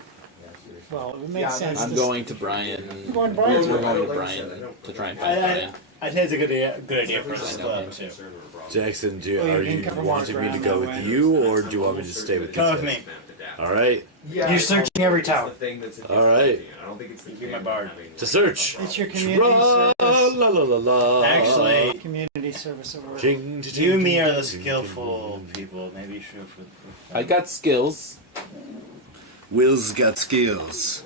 Well, it makes sense. I'm to going to Brian. Going to Brian's We're room. going to Brian to try and find Brian. I think it's a good idea for I us know him to too. Jackson. Oh, Are you can you cover more wanting me to ground go that with way. you, or do you want me to stay with come you? with me. All right, You're searching every tower. all right. I don't think it's the You're my bard. To search. It's your community Tra service. la la la la. Actually, Community service award. Ching, ching, you and me ching, are the ching, skillful ching. people. Maybe you should. I got skills. Will's got skills.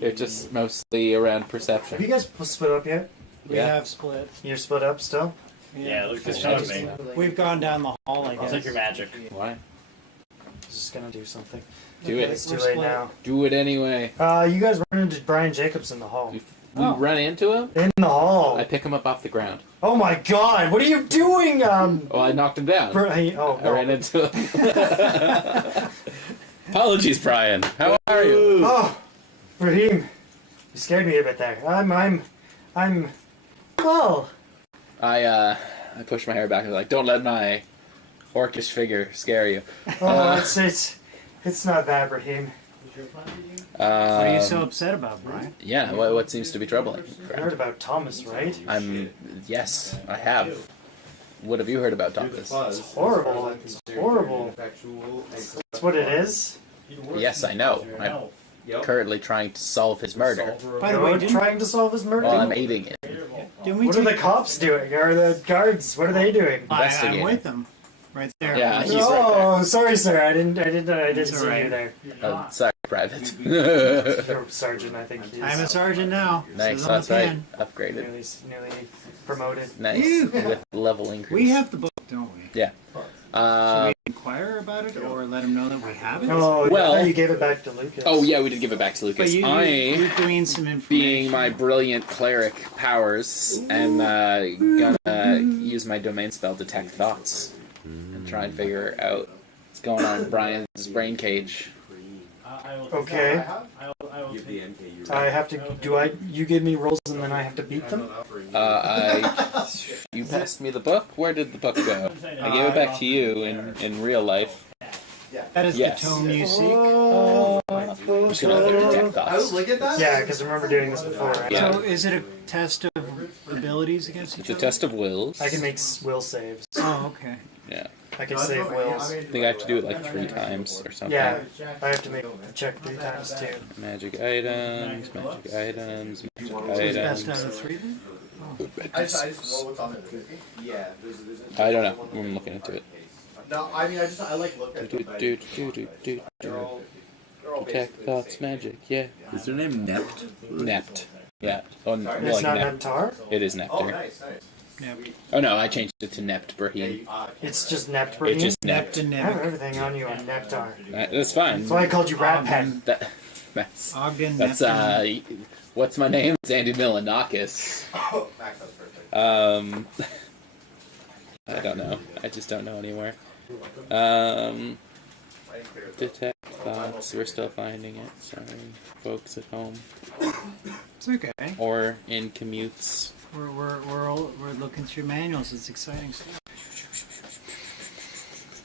They're just mostly around Have perception. you guys split up yet? We Yeah. have split. You're split up still? Yeah, Lucas, I come with just- me. We've gone down the hall, I I'll guess. take your magic. Why? Just gonna do something. Do Okay, it. It's too we're late split. now. Do it anyway. You guys run into Brian Jacobs in the hall. We run into him. In the hall. I pick him up off the ground. Oh my god, what are you doing? Oh, I knocked him down. I ran into him. Apologies, Brian. How are you? Oh, Raheem, you scared me a bit there. I'm well. I push my hair back and like, don't let my orcish figure scare you. Oh, it's not bad, Raheem. What are you so upset about, Brian? Yeah, what seems to be troubling? You heard about Thomas, right? Yes, I have. What have you heard about Thomas? It's horrible. It's horrible. That's what it is. Yes, I know. I'm currently trying to solve his murder. By the way, You're trying to solve his murder? Well, I'm aiding it. didn't we What are the cops doing? Or the guards? What are they doing? I'm investigating? with them, right there. Yeah, he's right Oh, sorry, sir. I didn't It's see alright. you there. Sorry, Private. You're a sergeant, I think. He is. I'm a sergeant now. Nice, Says on that's the right. can. Upgraded. Newly promoted. Nice. Ew. With level increase. We have the book, don't we? Yeah. Should we inquire about it or let him know that we have it? Oh, Well- I thought you gave it back to Lucas. Oh, yeah, we did give it back to But Lucas. you gleaned some information. Being my brilliant cleric powers, am gonna use my domain spell Detect Thoughts and try and figure out what's going on with Brian's brain cage. Okay. I have to. You give me rolls and then I have to beat them? You passed me the book? Where did the book go? I gave it back to you in real life. That is Yes. the tome you seek. I'm just gonna Detect Thoughts. Yeah, because I remember doing this before. Right? Yeah. So is it a test of abilities against It's each a other? test of wills. I can make will saves. Oh, okay. Yeah. I can save wills. I think I have to do it like 3 times or something. Yeah, I have to make the check 3 times too. Magic items, magic items, magic So it's best out items. of 3 then? I don't know. I'm looking into it. No, I mean, I like look at Do. Detect thoughts, magic. Yeah. Is their name Nept? Nept. Yeah. Oh, no, It's like not Nept. Neptar? It is Neptar. nice. Yeah. Oh no, I changed it to Nept Brahim. It's just Nept It's Brahim? just Nept Nept. and I have Nept. everything on you on Neptar. That's fine. That's why I called you Rat Pen. That's Ogden, that's Neptune. what's my name? It's Andy Milanakis. Oh, Max, that's perfect. I don't know. I just don't know anywhere. Detect thoughts. We're still finding it. Sorry, folks at home It's okay. or in commutes. We're looking through manuals. It's exciting stuff.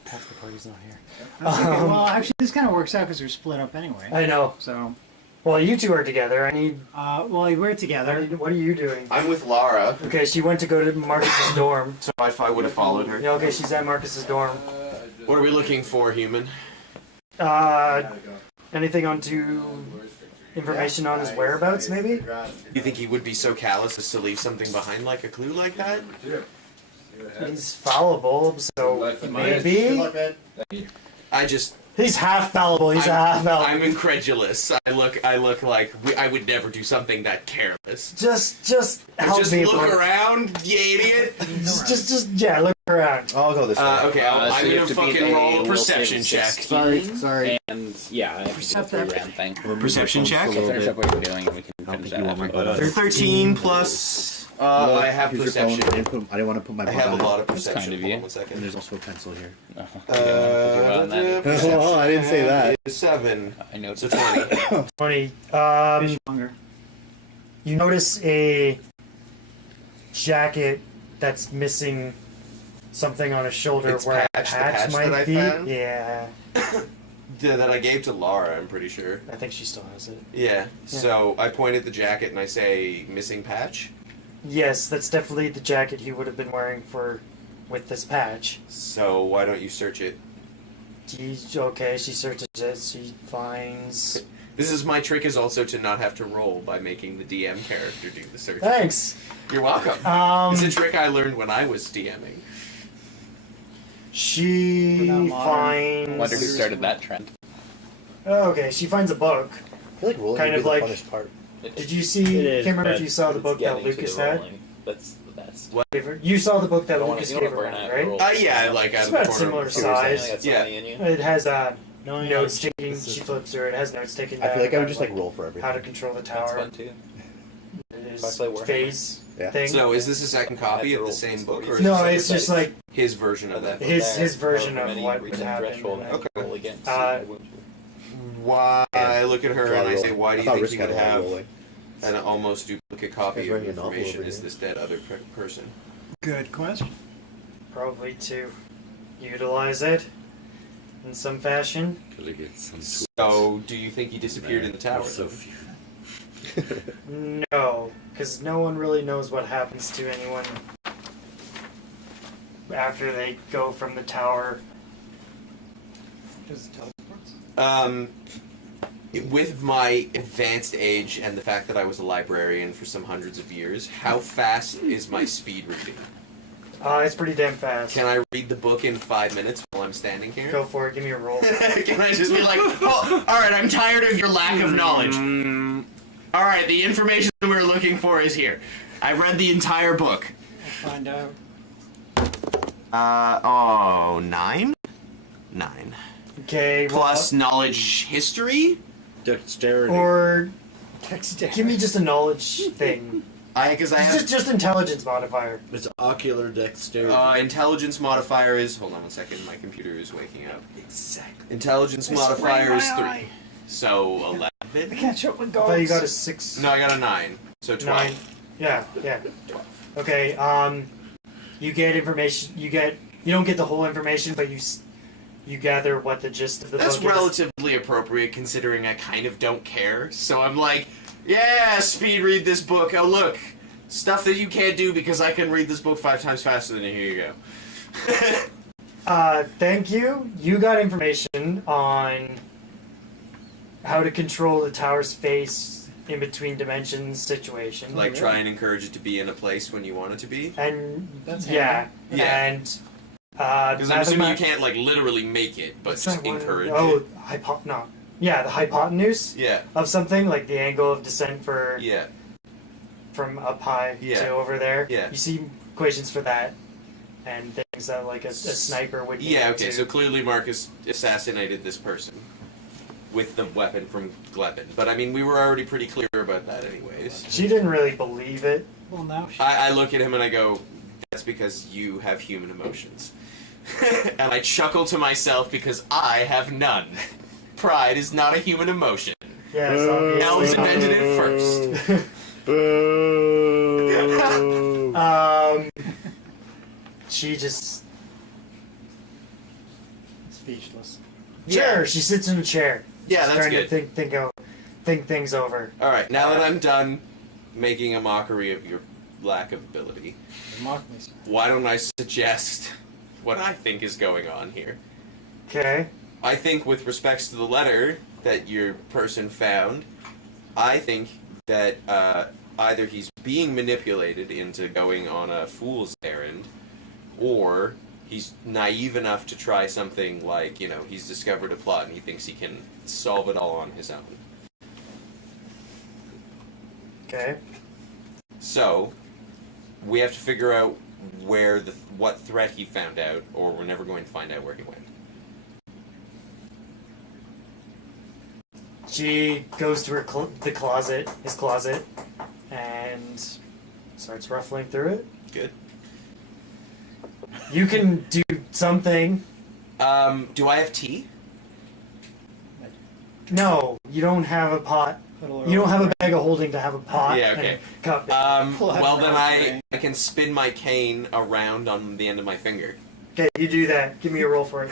Half the party's not here. Okay, well, actually, this kind of works out because we're split up anyway. I know. So, Well, you two are together. I need. well, we're together. What are you doing? I'm with Lara, Okay, she went to go to Marcus's dorm. so if I would have followed her. Yeah, okay, she's at Marcus's dorm. What are we looking for, human? Anything onto information on his whereabouts, maybe? You think he would be so callous as to leave something behind, like a clue like that? He's fallible, so maybe. I just, He's half fallible. He's a half I'm fallible. incredulous. I look like I would never do something that careless. Just help Just me. look bro. around, you idiot. Yeah, look around. I'll go this way. Okay, So I'm you gonna have to beat fucking a roll a will perception save check. 16, Sorry. And yeah, I have to do the Perceptive. 3 round thing. Perception check? We'll finish up what we're doing and we can finish that after. 13 plus. I have Here's your phone. perception. I didn't want to put my I book have on a it. lot of That's perception. kind of Hold you. on one second. And there's also a pencil here. Perception I didn't say that. is 7. I know. So 20. 20. Fishmonger. You notice a jacket that's missing something on his shoulder It's where patched, a the patch patch might that I be. found? Yeah, That I gave to Lara, I'm pretty sure. I think she still has it. Yeah. So I point at the jacket and I say, missing patch. Yes, that's definitely the jacket he would have been wearing with this patch. So why don't you search it? Okay, she searches it. She finds. This is my trick, is also to not have to roll by making the DM character do the search. Thanks. You're welcome. It's a trick I learned when I was DMing. She We're not modern. I wonder who finds. started that trend. Oh, okay, she finds a book. I feel like rolling Kind would of be like- the funnest part. Did you see? It is, Can't remember if but you saw the book that Lucas had. That's the best. Gave her. You saw the book that You don't Lucas wanna gave her, burn out right? roll. Yeah, like It's out of the about corner similar of my eye. size. Yeah. It has No, notes taking. She flips through. It has notes taken. I feel like I down would just about, like roll for everything. how to control the That's tower. fun too. I play Warhammer. face Yeah. thing. So is this a second copy of the same book, or is No, it it's just like his version of that? his version of what would happen. Threshold and Okay. roll against. Why? I look at her and I say, why do you thought think risk he would had a lot of have rolling. an almost duplicate copy Guys of writing a novel information? over Is here. this dead other person? Good question. Probably to utilize it in some fashion. Gotta get some So, do you think he disappeared in the tower? So then? few. No, because no one really knows what happens to anyone after they go from the tower. Just teleports. With my advanced age and the fact that I was a librarian for some hundreds of years, how fast is my speed reading? It's pretty damn fast. Can I read the book in 5 minutes while I'm standing here? Go for it. Give me a roll. Can I just be like, oh, alright, I'm tired of your lack of knowledge. Alright, the information that we're looking for is here. I read the entire book. We'll find out. 9? 9. Okay. Plus knowledge history? Dexterity. Or Dexterity. give me just a knowledge thing. Because I have... Just intelligence modifier. It's ocular dexterity. Intelligence modifier is... Hold on 1 second, my computer is waking up. Exactly. Intelligence I modifier is sprained 3. my eye. So, I 11? can't show my I dogs. thought you got a 6. No, I got a 9. So 12. 9. Yeah. 12. Okay. You get information. You don't get the whole information, but you gather what the gist of the That's book is. relatively appropriate considering I kind of don't care. So I'm like, yeah, speed read this book. Oh, look. Stuff that you can't do because I can read this book 5 times faster than you. Here you go. Thank you. You got information on how to control the tower's face in between dimensions situation. Like, try and encourage it to be in a place when you want it to be. And That's yeah, Yeah. and Because I'm assuming you mathemat- can't, like, literally make it, but what's just that word? encourage Oh, it. the hypotenuse Yeah, of something, like the angle of descent for yeah. from up high Yeah. to over there. Yeah. You see equations for that and things that like a sniper would. be Yeah, able okay, to- so clearly Marcus assassinated this person with the weapon from Glebin. But, I mean, we were already pretty clear about that anyways. She didn't really believe it. Well, now she. I look at him and I go, that's because you have human emotions. And I chuckle to myself because I have none. Pride is not a human emotion. Yes, Elves obviously. invented it first. Boo. She just Speechless. chair. She sits in a chair. Yeah, She's that's trying good. to think things over. Alright, now that I'm done making a mockery of your lack of ability, You mock me, sir. why don't I suggest what I think is going on here? Okay. I think with respects to the letter that your person found, I think that either he's being manipulated into going on a fool's errand, or he's naive enough to try something like, he's discovered a plot and he thinks he can solve it all on his own. Okay. So, we have to figure out what threat he found out, or we're never going to find out where he went. She goes to her his closet, and starts ruffling through it. Good. You can do something. Do I have tea? No, you don't have a pot. You don't have a bag of holding to have a pot Yeah, and okay. a cup. Well then I can spin my cane around on the end of my finger. Okay, you do that. Give me a roll for it.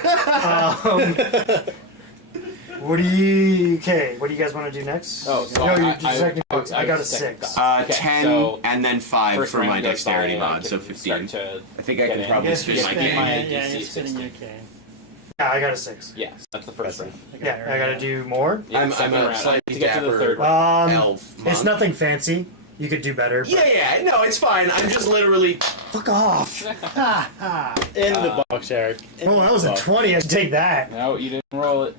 What do you guys want to do next? Oh, so no, I- you do I- second. I got a second 6. thought. Okay, 10 so and then 5 first for round my goes dexterity by, mod, so can 15. start to I think I get can in. probably Yes, spin you my spin cane. my, DC yeah, you're 16. spinning your cane. Yeah, I got a 6. Yeah, so that's the first round. Yeah, I gotta do more. Yeah, I'm second a round. slightly To get to the dapper third round. elf monk. It's nothing fancy. You could do better. But Yeah, no, it's fine. I'm just literally... fuck off. In the box, Eric. In Oh, that was the a box. 20. I should take that. No, you didn't roll it.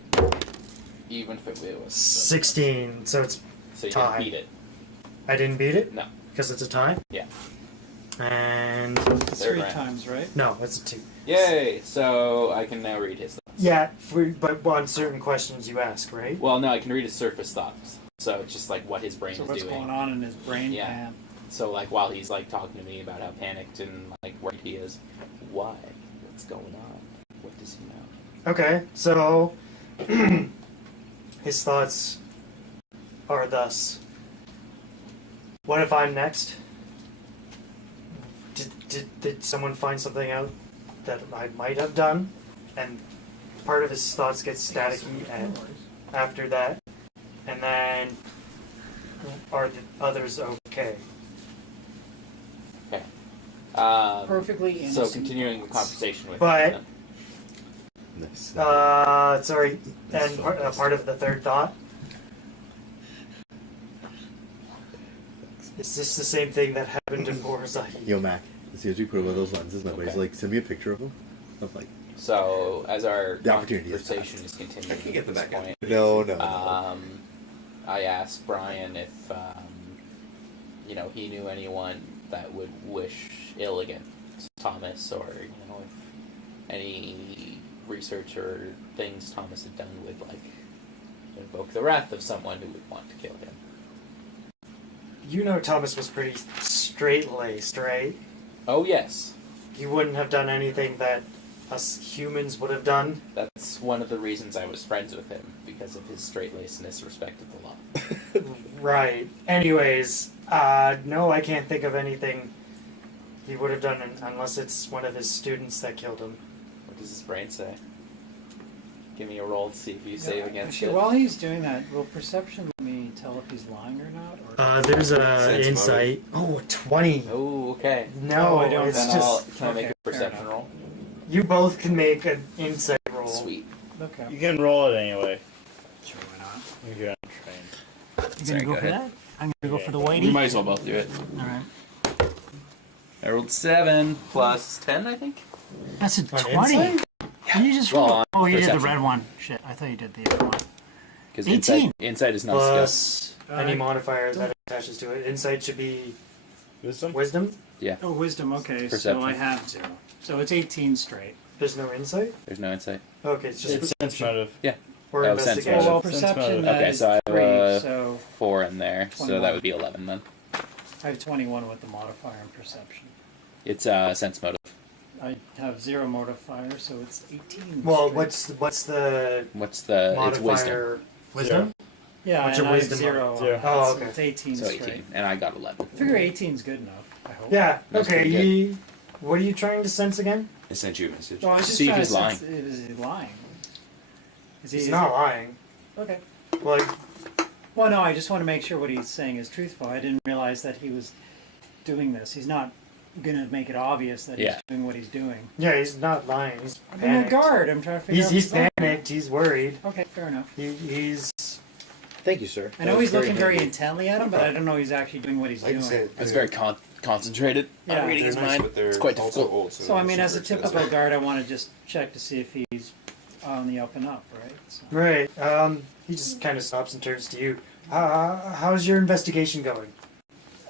Even if it was. 16. So it's So you tie. didn't beat it. I didn't beat it. No. Because it's a tie. Yeah. And It's Third 3 round. times, right? no, it's a 2. Yay! So I can now read his thoughts. Yeah, but on certain questions you ask, right? Well, no, I can read his surface thoughts. So it's just like what his brain So is what's doing. going on in his brain Yeah. pan? So like while he's like talking to me about how panicked and like worried he is, why? What's going on? What does he know? Okay, so his thoughts are thus: what if I'm next? Did someone find something out that I might have done? And part of his thoughts gets staticky after that. And then, are the others okay? Okay. Perfectly So innocent continuing the thoughts. conversation with But- him. Nice. Sorry, and part of the third thought. Is this the same thing that happened in Borzai? Yo, Mac, as soon as we put away those lenses, my buddy's Okay. like, send me a picture of them. I'm like, So as our The opportunity is conversation is continuing, I can get the at this back point, no. I asked Brian if he knew anyone that would wish ill against Thomas, or if any research or things Thomas had done would like invoke the wrath of someone who would want to kill him. You know Thomas was pretty straight-laced, right? Oh yes, He wouldn't have done anything that us humans would have done. that's one of the reasons I was friends with him, because of his straight-lacedness, respected the law. Right. Anyways, no, I can't think of anything he would have done unless it's one of his students that killed him. What does his brain say? Give me a roll to see if you save against Actually, it. while he's doing that, will perception let me tell if he's lying or not? Or There's a Sense insight. Oh, 20. Oh, okay. No, I don't. it's Then just can I make okay, a perception fair roll? you both can make an insight roll. Sweet. okay. You can roll it anyway. Sure, why not? If you're untrained. You Sorry, gonna go go for ahead. that? I'm gonna go for the We whitey. might as well both do it. All right. I rolled 7. Plus 10, I think? That's a On 20. insight? Did you just Well, roll? on Oh, you did the perception. red one. Shit, I thought you did the other one. Because 18. insight is not skill. Plus any Uh, modifier that attaches to it. Insight should be Wisdom? wisdom. Oh, wisdom. Okay, Perception. so I have 0. So it's 18 straight. There's no insight? There's no insight. Okay, it's just It's sense motive. or Oh, sense investigation. Well, Sense perception motive. Okay, is so I have 3, so 4 in there, so 21. that would be 11 then. I have 21 with the modifier in perception. It's sense motive. I have 0 modifier, so it's 18. Well, straight. what's the What's the? It's wisdom. modifier? Wisdom? Yeah, what's and your I have wisdom 0. Zero. Oh, so okay. It's 18 So straight. 18, and I got 11. I figure 18 is good enough. I hope. Yeah. That's Okay. pretty good. What are you trying to sense again? I sent you a message. Oh, I was just See if trying he's to lying. sense- Is he lying? He's not lying. Okay. Like, Well, no, I just want to make sure what he's saying is truthful. I didn't realize that he was doing this. He's not going to make it obvious that Yeah. he's doing what he's doing. yeah, he's not lying. He's I'm being a panicked. guard. I'm trying to figure out. He's what's going on. panicked. He's worried. Okay, fair enough. He's. Thank you, sir. I know he's looking very intently at him, but I don't know he's actually doing what he's I doing. can say I was very concentrated Yeah. on reading his They're nice, mind. but they're It's quite also difficult. old, So I mean, they're as a super typical expensive. guard, I want to just check to see if he's on the up and up, right? So. Right. He just kind of stops and turns to you. How's your investigation going?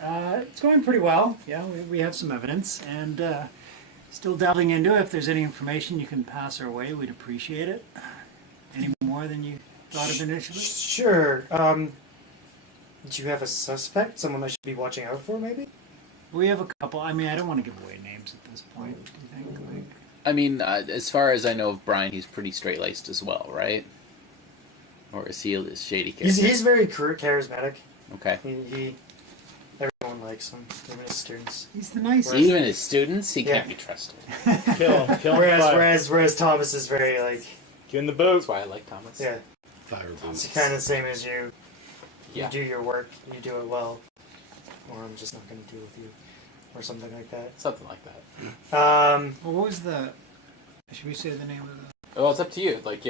It's going pretty well. Yeah, we have some evidence, and still delving into it. If there's any information you can pass our way, we'd appreciate it. Any more than you thought of initially? Sure. Do you have a suspect? Someone I should be watching out for, maybe? We have a couple. I mean, I don't want to give away names at this point. Do you think? Like, I mean, as far as I know of Brian, he's pretty straight laced as well, right? Or is he a shady character? He's very charismatic. Okay. He everyone likes him, even his students. he's the nicest. Even his students, he Yeah. can't be trusted. Kill him. Kill him. Whereas Thomas is very like, Give him the boot. That's why I like Thomas. yeah, Fire it's boots. kind of the same as you. Yeah. You do your work, you do it well, or I'm just not going to deal with you, or something like that. Something like that. Well, what was the? Should we say the name of the? Well, it's up to you. Like,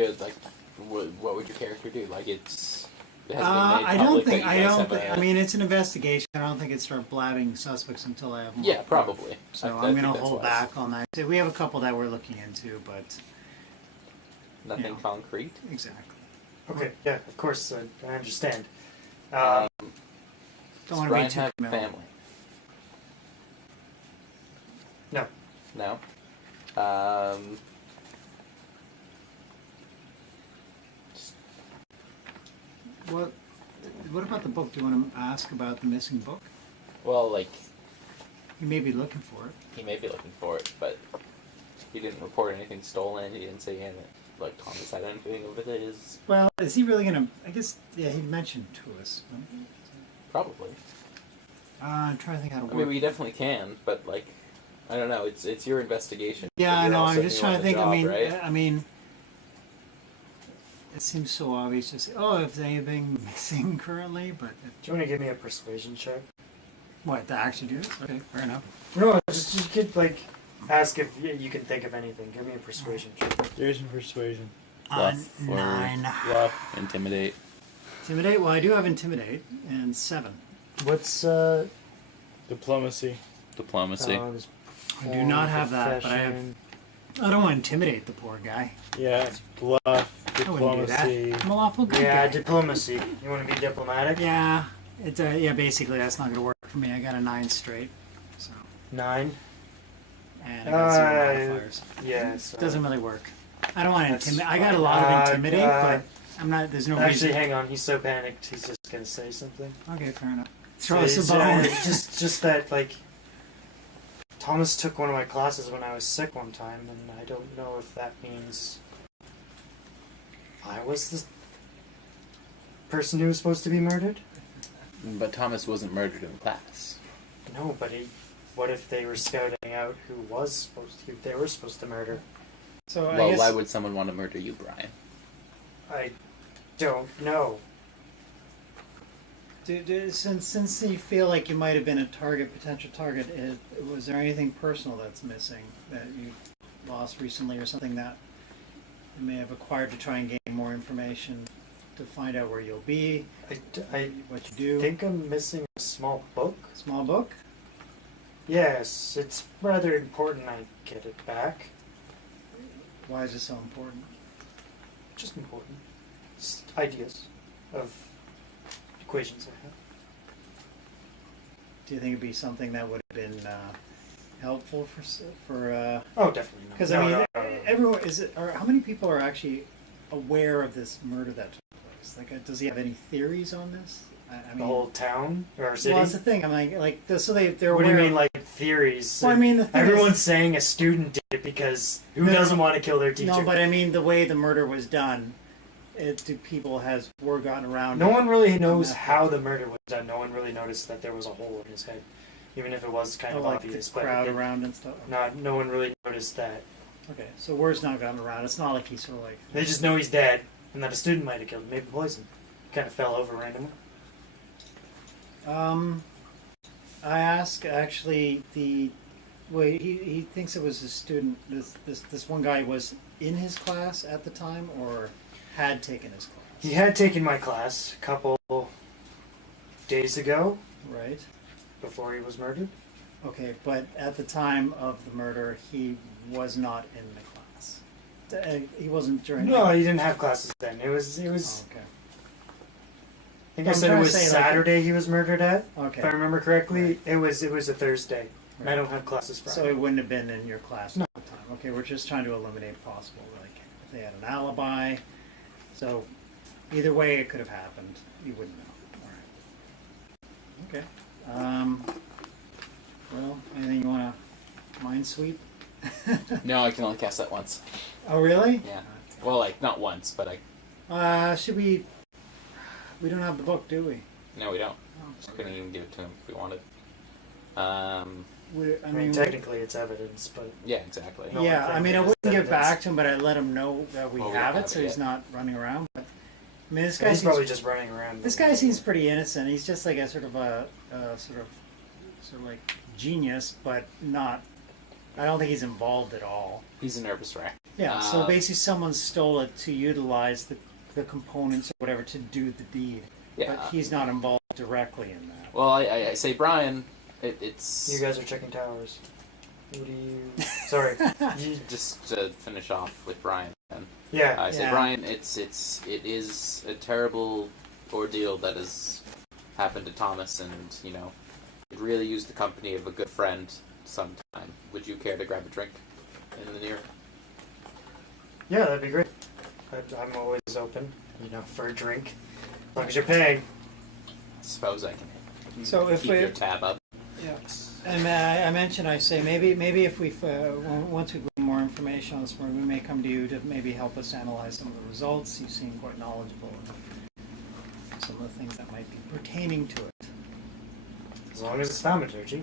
what would your character do? Like, it hasn't been made I don't public think. that I you guys don't have think. a- I mean, it's an investigation. I don't think it's start blabbing suspects until I have more. Yeah, proof. probably. So I I'm think going to that's hold wise. back on that. We have a couple that we're looking into, but Nothing Yeah. concrete. exactly. Okay, yeah, of course, I understand. Um, Don't does want to Brian be too have familiar. family? No. No. What about the book? Do you want to ask about the missing book? Well, like, You may be looking for it. he may be looking for it, but he didn't report anything stolen. He didn't say anything. Like, Thomas had anything of his. Well, is he really gonna? I guess yeah, he mentioned to us. Probably. I'm trying to think how to I work. mean, we definitely can, but, like, I don't know. It's your investigation. Yeah, I You're know. also I'm just new trying on to the think. job, I mean, right? I mean, it seems so obvious to say, "Oh, if there's anything missing currently," but Do you want to give me a persuasion check? what to actually do this? Okay, fair enough. No, just you could like ask if you can think of anything. Give me a persuasion check. There's some persuasion. Bluff or 9. Bluff. Intimidate. Intimidate. Well, I do have intimidate and 7. What's Diplomacy. Diplomacy. I do not have that, but I have. I don't want to intimidate the poor guy. Yeah, bluff, I wouldn't do that. diplomacy. I'm a lawful good Yeah, guy. diplomacy. You want to be diplomatic? Yeah, it's yeah. Basically, that's not going to work for me. I got a 9 straight, so 9. and I got 0 modifiers. Yeah. So. Doesn't really work. I don't want to That's intimidate. I got a fine. lot of intimidate, God. but I'm not. There's no Actually, reason. hang on. He's so panicked. He's just gonna say something. Okay, fair enough. So Throw us it's, a bone. just that like Thomas took one of my classes when I was sick one time, and I don't know if that means I was the person who was supposed to be murdered. But Thomas wasn't murdered in class. No, but what if they were scouting out who they were supposed to murder? So I Well, guess why would someone want to murder you, Brian? I don't know. since you feel like you might have been a potential target, was there anything personal that's missing that you lost recently, or something that you may have acquired to try and gain more information to find out where you'll be, I what you do? think I'm missing a small book. Small book. Yes, it's rather important I get it back. Why is it so important? Just important. It's ideas of equations I have. Do you think it'd be something that would have been helpful for? Oh, definitely not. Because No, I mean, no, no, no. everyone how many people are actually aware of this murder that took place? Like, does he have any theories on this? I mean, The whole town or city. well, that's the thing. I'm like, so they're What do aware. you mean, like theories? Well, I mean, the thing Everyone's is, saying a student did it because who No, doesn't want to kill their teacher? no, but I mean the way the murder was done. Has word gotten around? No one really knows Yeah. how the murder was done. No one really noticed that there was a hole in his head, even if it was kind of like obvious. the crowd but around and stuff. no one really noticed that. Okay, so word's not gotten around. It's not like he's sort of like. They just know he's dead and that a student might have killed him, maybe poison. Kind of fell over randomly. I ask actually he thinks it was a student. This one guy was in his class at the time, or had taken his class. He had taken my class a couple days ago Right. before he was murdered. Okay, but at the time of the murder, he was not in the class. He wasn't during. No, he didn't have classes then. It was. Oh, okay. I think I I'm said it trying to was say, like- Saturday he was murdered at. Okay. If I remember correctly, Right. it was a Thursday. And I Right. don't have classes Friday. So he wouldn't have been in your class No. at the time. Okay, we're just trying to eliminate possible, like, if they had an alibi. So either way, it could have happened. You wouldn't know. All right. Okay. Well, anything you want to mind sweep? No, I can only cast that once. Oh, really? Yeah. Well, like, not once, but I. Should we? We don't have the book, do we? No, we don't. Oh, I couldn't even give it to him if we wanted. I I mean, mean, technically it's evidence, but Yeah, exactly. No, yeah. I mean, I it's wouldn't give evidence. back to him, but I let him know that we Well, we have don't it, so have it he's yet. not running around. But I mean, this guy he's seems probably just running around. This guy seems pretty innocent. He's just like a sort of like genius, but not. I don't think he's involved at all. He's a nervous wreck. Yeah. So basically, someone stole it to utilize the components or whatever to do the deed. Yeah. But he's not involved directly in that. Well, I say, Brian, it's. You guys are checking towers. What do you? Sorry. You just to finish off with Brian. Then. Yeah. I say, Yeah. Brian, it is a terrible ordeal that has happened to Thomas, and could really use the company of a good friend sometime. Would you care to grab a drink in the near? Yeah, that'd be great. I'm always open, for a drink, as long as you're paying. I suppose I can So if keep we- your tab up. And I mentioned, I say maybe if we once we get more information on this, we may come to you to maybe help us analyze some of the results. You seem quite knowledgeable of some of the things that might be pertaining to it. As long as it's thaumaturgy.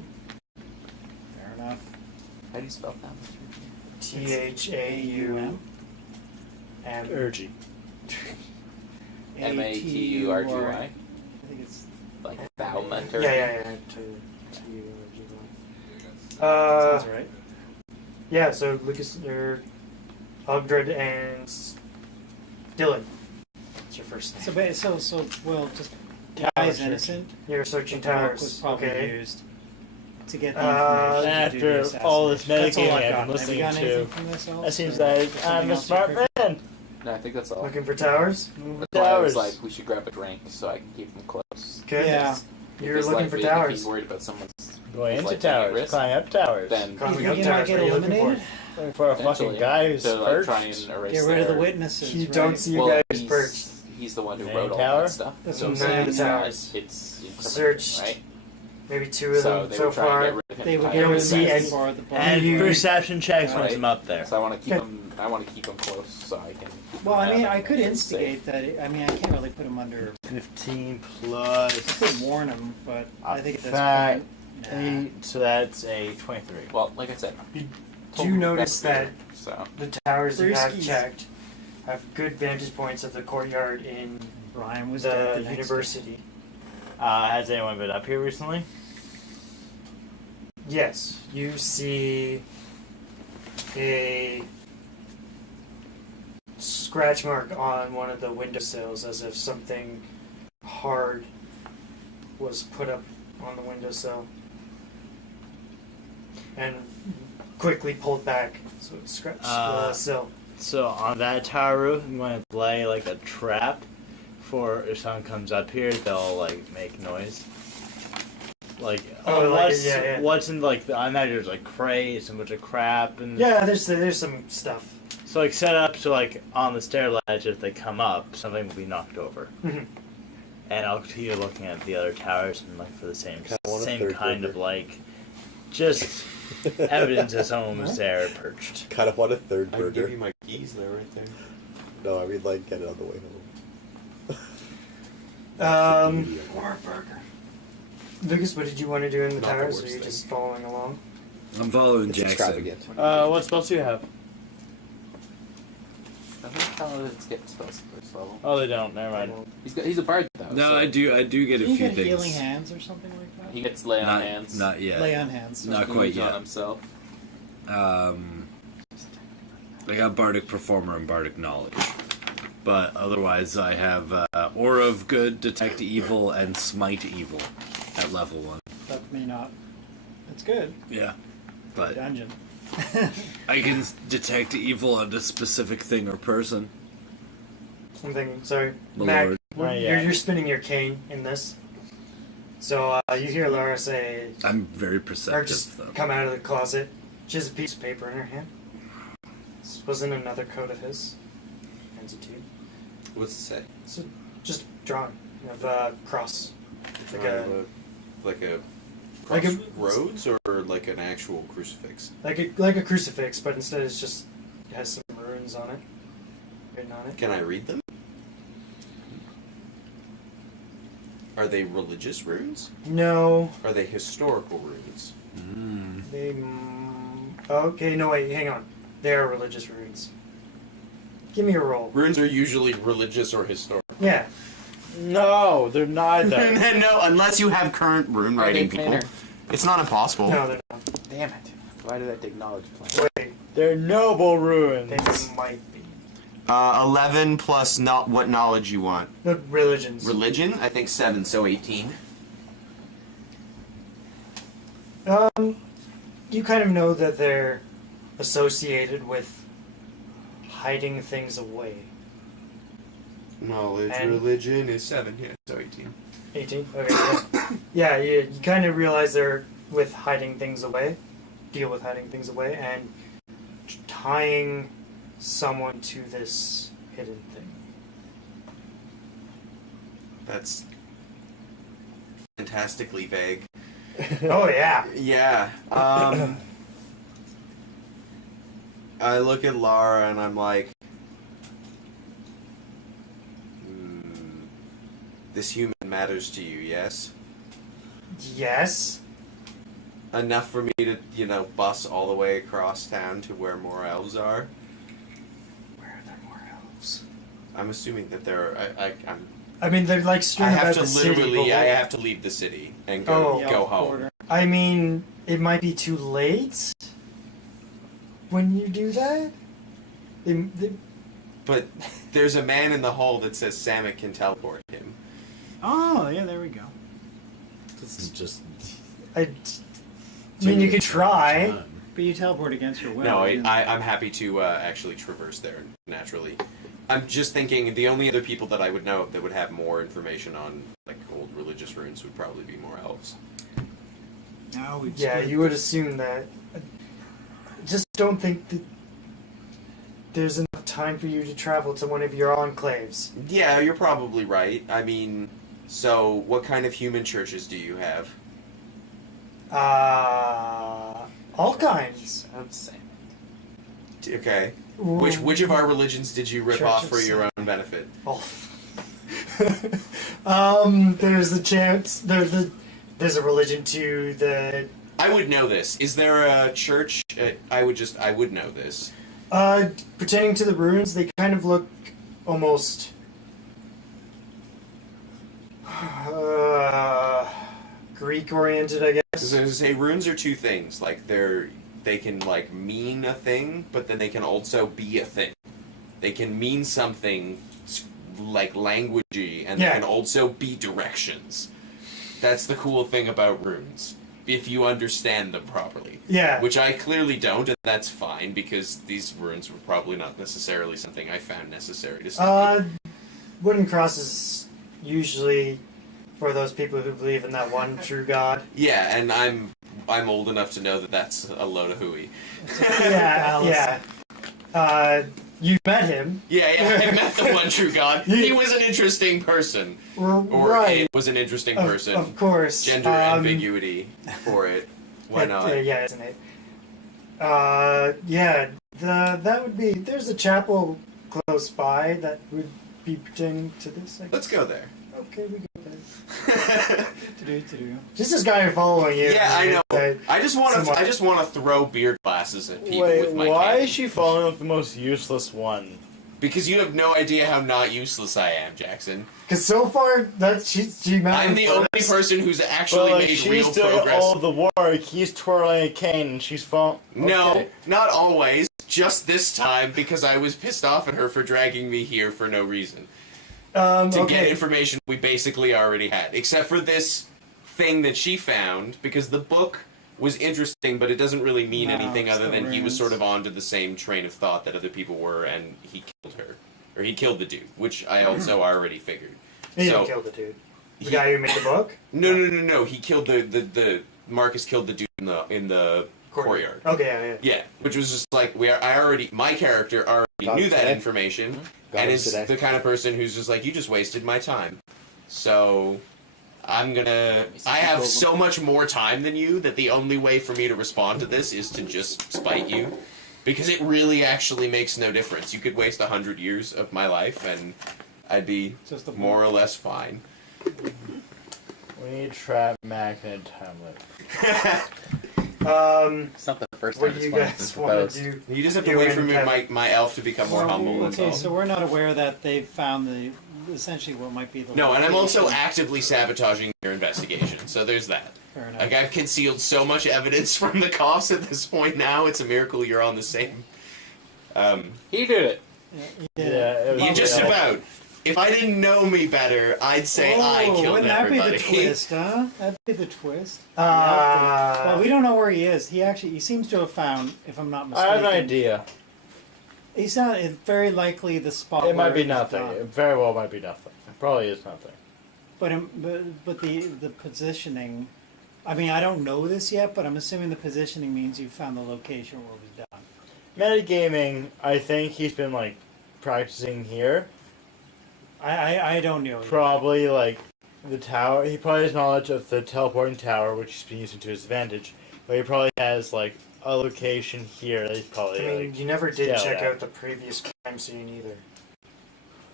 Fair enough. How do you spell that? THAUM. Urgy. MATURGY. I think it's Like thaumaturgy. Yeah. sounds right. Yeah, so Lucas, or Ogdred and Dylan. That's your first name. So well, just Tower guy's search. innocent. You're searching The book towers. was probably Okay. used to get the information to do After the all this assassination. metagaming That's all I've got. been Have you listening got to, anything from this else, that seems or like something I'm a else smart you've heard? man. No, I think that's all. Looking for towers? That's why I was Towers. like, we should grab a drink so I can keep them close. Okay. Yeah. You're Because, looking like, for if towers. he's worried about someone's Going into like, taking a towers, risk, climbing up towers. then Climbing You think up you towers, might what get are you looking for? eliminated? Looking for a potentially fucking guy who's to like try perched. and erase Get rid of the their- witnesses. You right? don't see a well, guy who's he's, perched. he's the one who Main wrote all tower? that stuff. That's so what I'm it's saying. not- Towers. It's incriminating, Searched. right? Maybe two of So them they so were trying to far. get rid of him. They would entirely. get rid of see the any- for the book. And You- perception checks Right. once I'm up there. So I want to keep Okay. him. I want to keep him close so I can. keep Well, him I mean, out I could and instigate that. I mean, I can't really put him under. 15 I plus could warn him, but I think at this fat point, nah. 8, so that's a 23. safe. Well, like I said, You told do him notice that's that so the towers you have Brewskis. checked have good vantage points of the courtyard in Brian was dead the the next university. Has anyone been up here recently? Yes, you see a scratch mark on one of the windowsills as if something hard was put up on the windowsill and quickly pulled back so it scratched the sill. So on that tower roof, I'm going to lay like a trap for if someone comes up here, they'll like make noise. Like, what's in like the? I imagine there's like crates and a bunch of crap and Yeah, there's some stuff. So like set up so like on the stair ledge, if they come up, something will be knocked over. Mhm. And I'll continue looking at the other towers and like for the same Kinda want a same third kind burger. of like just evidence that someone was there perched. Kind of want a third I can burger. give you my keys. They're right there. No, I mean like get it on the way home. More burger. Lucas, what did you want to do in the Not the towers? worst Or are you thing. just following along? I'm following It's Jackson. extravagant. What spells do you have? I think paladins get spells first level. Oh, they don't. Never mind. He's a bard though. No, so I do get a Can you few get things. healing hands or something like that? He gets lay on Not, hands. not yet. Lay on hands. Not He quite moves on yet. himself. I got Bardic Performer and Bardic Knowledge. But otherwise, I have Aura of Good, Detect Evil, and Smite Evil at level 1. That may not. It's good. Yeah. But Dungeon. I can detect evil on a specific thing or person. I'm thinking, sorry. My Mac, lord. you're spinning your cane in this. So you hear Laura say, I'm very or perceptive, just though. come out of the closet. She has a piece of paper in her hand. This wasn't another coat of his. Hands it to you. What's it say? It's just drawing of a cross. Like a Like a Like a- roads or like an actual crucifix? like a crucifix, but instead it has some runes on it. Written on it. Can I read them? Are they religious runes? No, Are they historical runes? they. Okay, no wait, hang on. They are religious runes. Give me a roll. Runes are usually religious or historical. Yeah. No, they're neither. No, unless you have current rune Are they writing people. planar? It's not impossible. No, they're not. Damn it! Why did I take knowledge plan? Wait, They're noble ruins. they might be. 11 plus what knowledge you want. The religions. Religion? I think 7, so 18. You kind of know that they're associated with hiding things away. Knowledge, And- religion is 7, yeah, so 18. 18? Okay, yeah. You kind of realize they're with hiding things away, deal with hiding things away, and tying someone to this hidden thing. That's fantastically vague. Oh yeah. Yeah. I look at Lara and I'm like, this human matters to you, yes? Yes. Enough for me to, bus all the way across town to where more elves are? Where are there more elves? I'm assuming that there are. I'm. I mean, they're like I strewn about have to the city. literally. but I have to leave the city and go Oh. go home. Quarter. I mean, it might be too late when you do that. They, But there's a man in the hall that says Samek can teleport him. Oh, yeah, there we go. This is just. I mean, you could try. But you teleport against your will. No, you didn't- I'm happy to actually traverse there naturally. I'm just thinking the only other people that I would know that would have more information on like old religious runes would probably be more elves. No, we Yeah, you would assume that. I just don't think that there's enough time for you to travel to one of your enclaves. Yeah, you're probably right. I mean, so what kind of human churches do you have? All kinds. I'm saying. Okay. Which of our religions did you rip Church off of for your Satan. own benefit? Oh. There's the chance. There's a religion to the. I would know this. Is there a church? I would know this. Pertaining to the runes, they kind of look almost. Greek oriented, I guess. Because say runes are two things. Like they can like mean a thing, but then they can also be a thing. They can mean something like languagey, and they Yeah. can also be directions. That's the cool thing about runes, if you understand them properly. Yeah. Which I clearly don't, and that's fine, because these runes were probably not necessarily something I found necessary to study. Wooden crosses usually for those people who believe in that one true God. Yeah, and I'm old enough to know that that's a load of hooey. Yeah, yeah. You met him. Yeah, I met the one true God. He was an interesting person. Or Right. it was an interesting person. Of course. Gender ambiguity for it. Why not? Yeah, isn't it? Yeah, that would be. There's a chapel close by that would be pertaining to this. I guess. Let's go there. Okay, we go there. To-do. Just this guy following you. Yeah, I know. Uh, I just want somewhat. to throw beer glasses at people Wait, with my why cane. is she following up the most useless one? Because you have no idea how not useless I am, Jackson. Because so far, that she met I'm him the only first. person who's actually But made she's real doing progress. all the work. He's twirling a cane, and she's following. No, not always. Just this time, because I was pissed off at her for dragging me here for no reason. To get Okay. information we basically already had. Except for this thing that she found, because the book was interesting, but it doesn't really mean No, anything it's other the than he was runes. sort of onto the same train of thought that other people were, and he killed her. Or he killed the dude, which I also already figured. He So- didn't kill the dude. The He- guy who made the book? No. He killed the Marcus killed the dude in the courtyard. Okay, yeah. Yeah, which was just like my character already Got knew him that today. information, Got and him is today. the kind of person who's just like, you just wasted my time. So I'm gonna. I have so much more time than you that the only way for me to respond to this is to just spite you, because it really actually makes no difference. You could waste 100 years of my life, and I'd be Just a more or less fine. We need trap Mac and a time limit. It's not the first What time do it's you been guys want proposed. to do? You just have to You wait and for Kevin. my elf to become more humble. That's Okay, all. so we're not aware that they've found essentially what might be the. No, and I'm also location. actively sabotaging their investigation, so there's that. Fair enough. Like, I've concealed so much evidence from the cops at this point now, it's a miracle you're on the same. He did it. Yeah, it was You just yeah. about. If I didn't know me better, I'd say I killed wouldn't that everybody. be the twist, huh? That'd be the twist. Uh, Well, we don't know where he is. He seems to have found, if I'm not I mistaken. have an idea. He's not. It's very likely the spot. It might where be was nothing. done. It very well might be nothing. It probably is nothing. But the positioning. I mean, I don't know this yet, but I'm assuming the positioning means you found the location where it was done. Metagaming, I think he's been like practicing here. I don't know. Probably like the tower. He probably has knowledge of the teleporting tower, which he's been using to his advantage. But he probably has like a location here that he's probably. I mean, like, you never did scaled check at. out the previous crime scene either.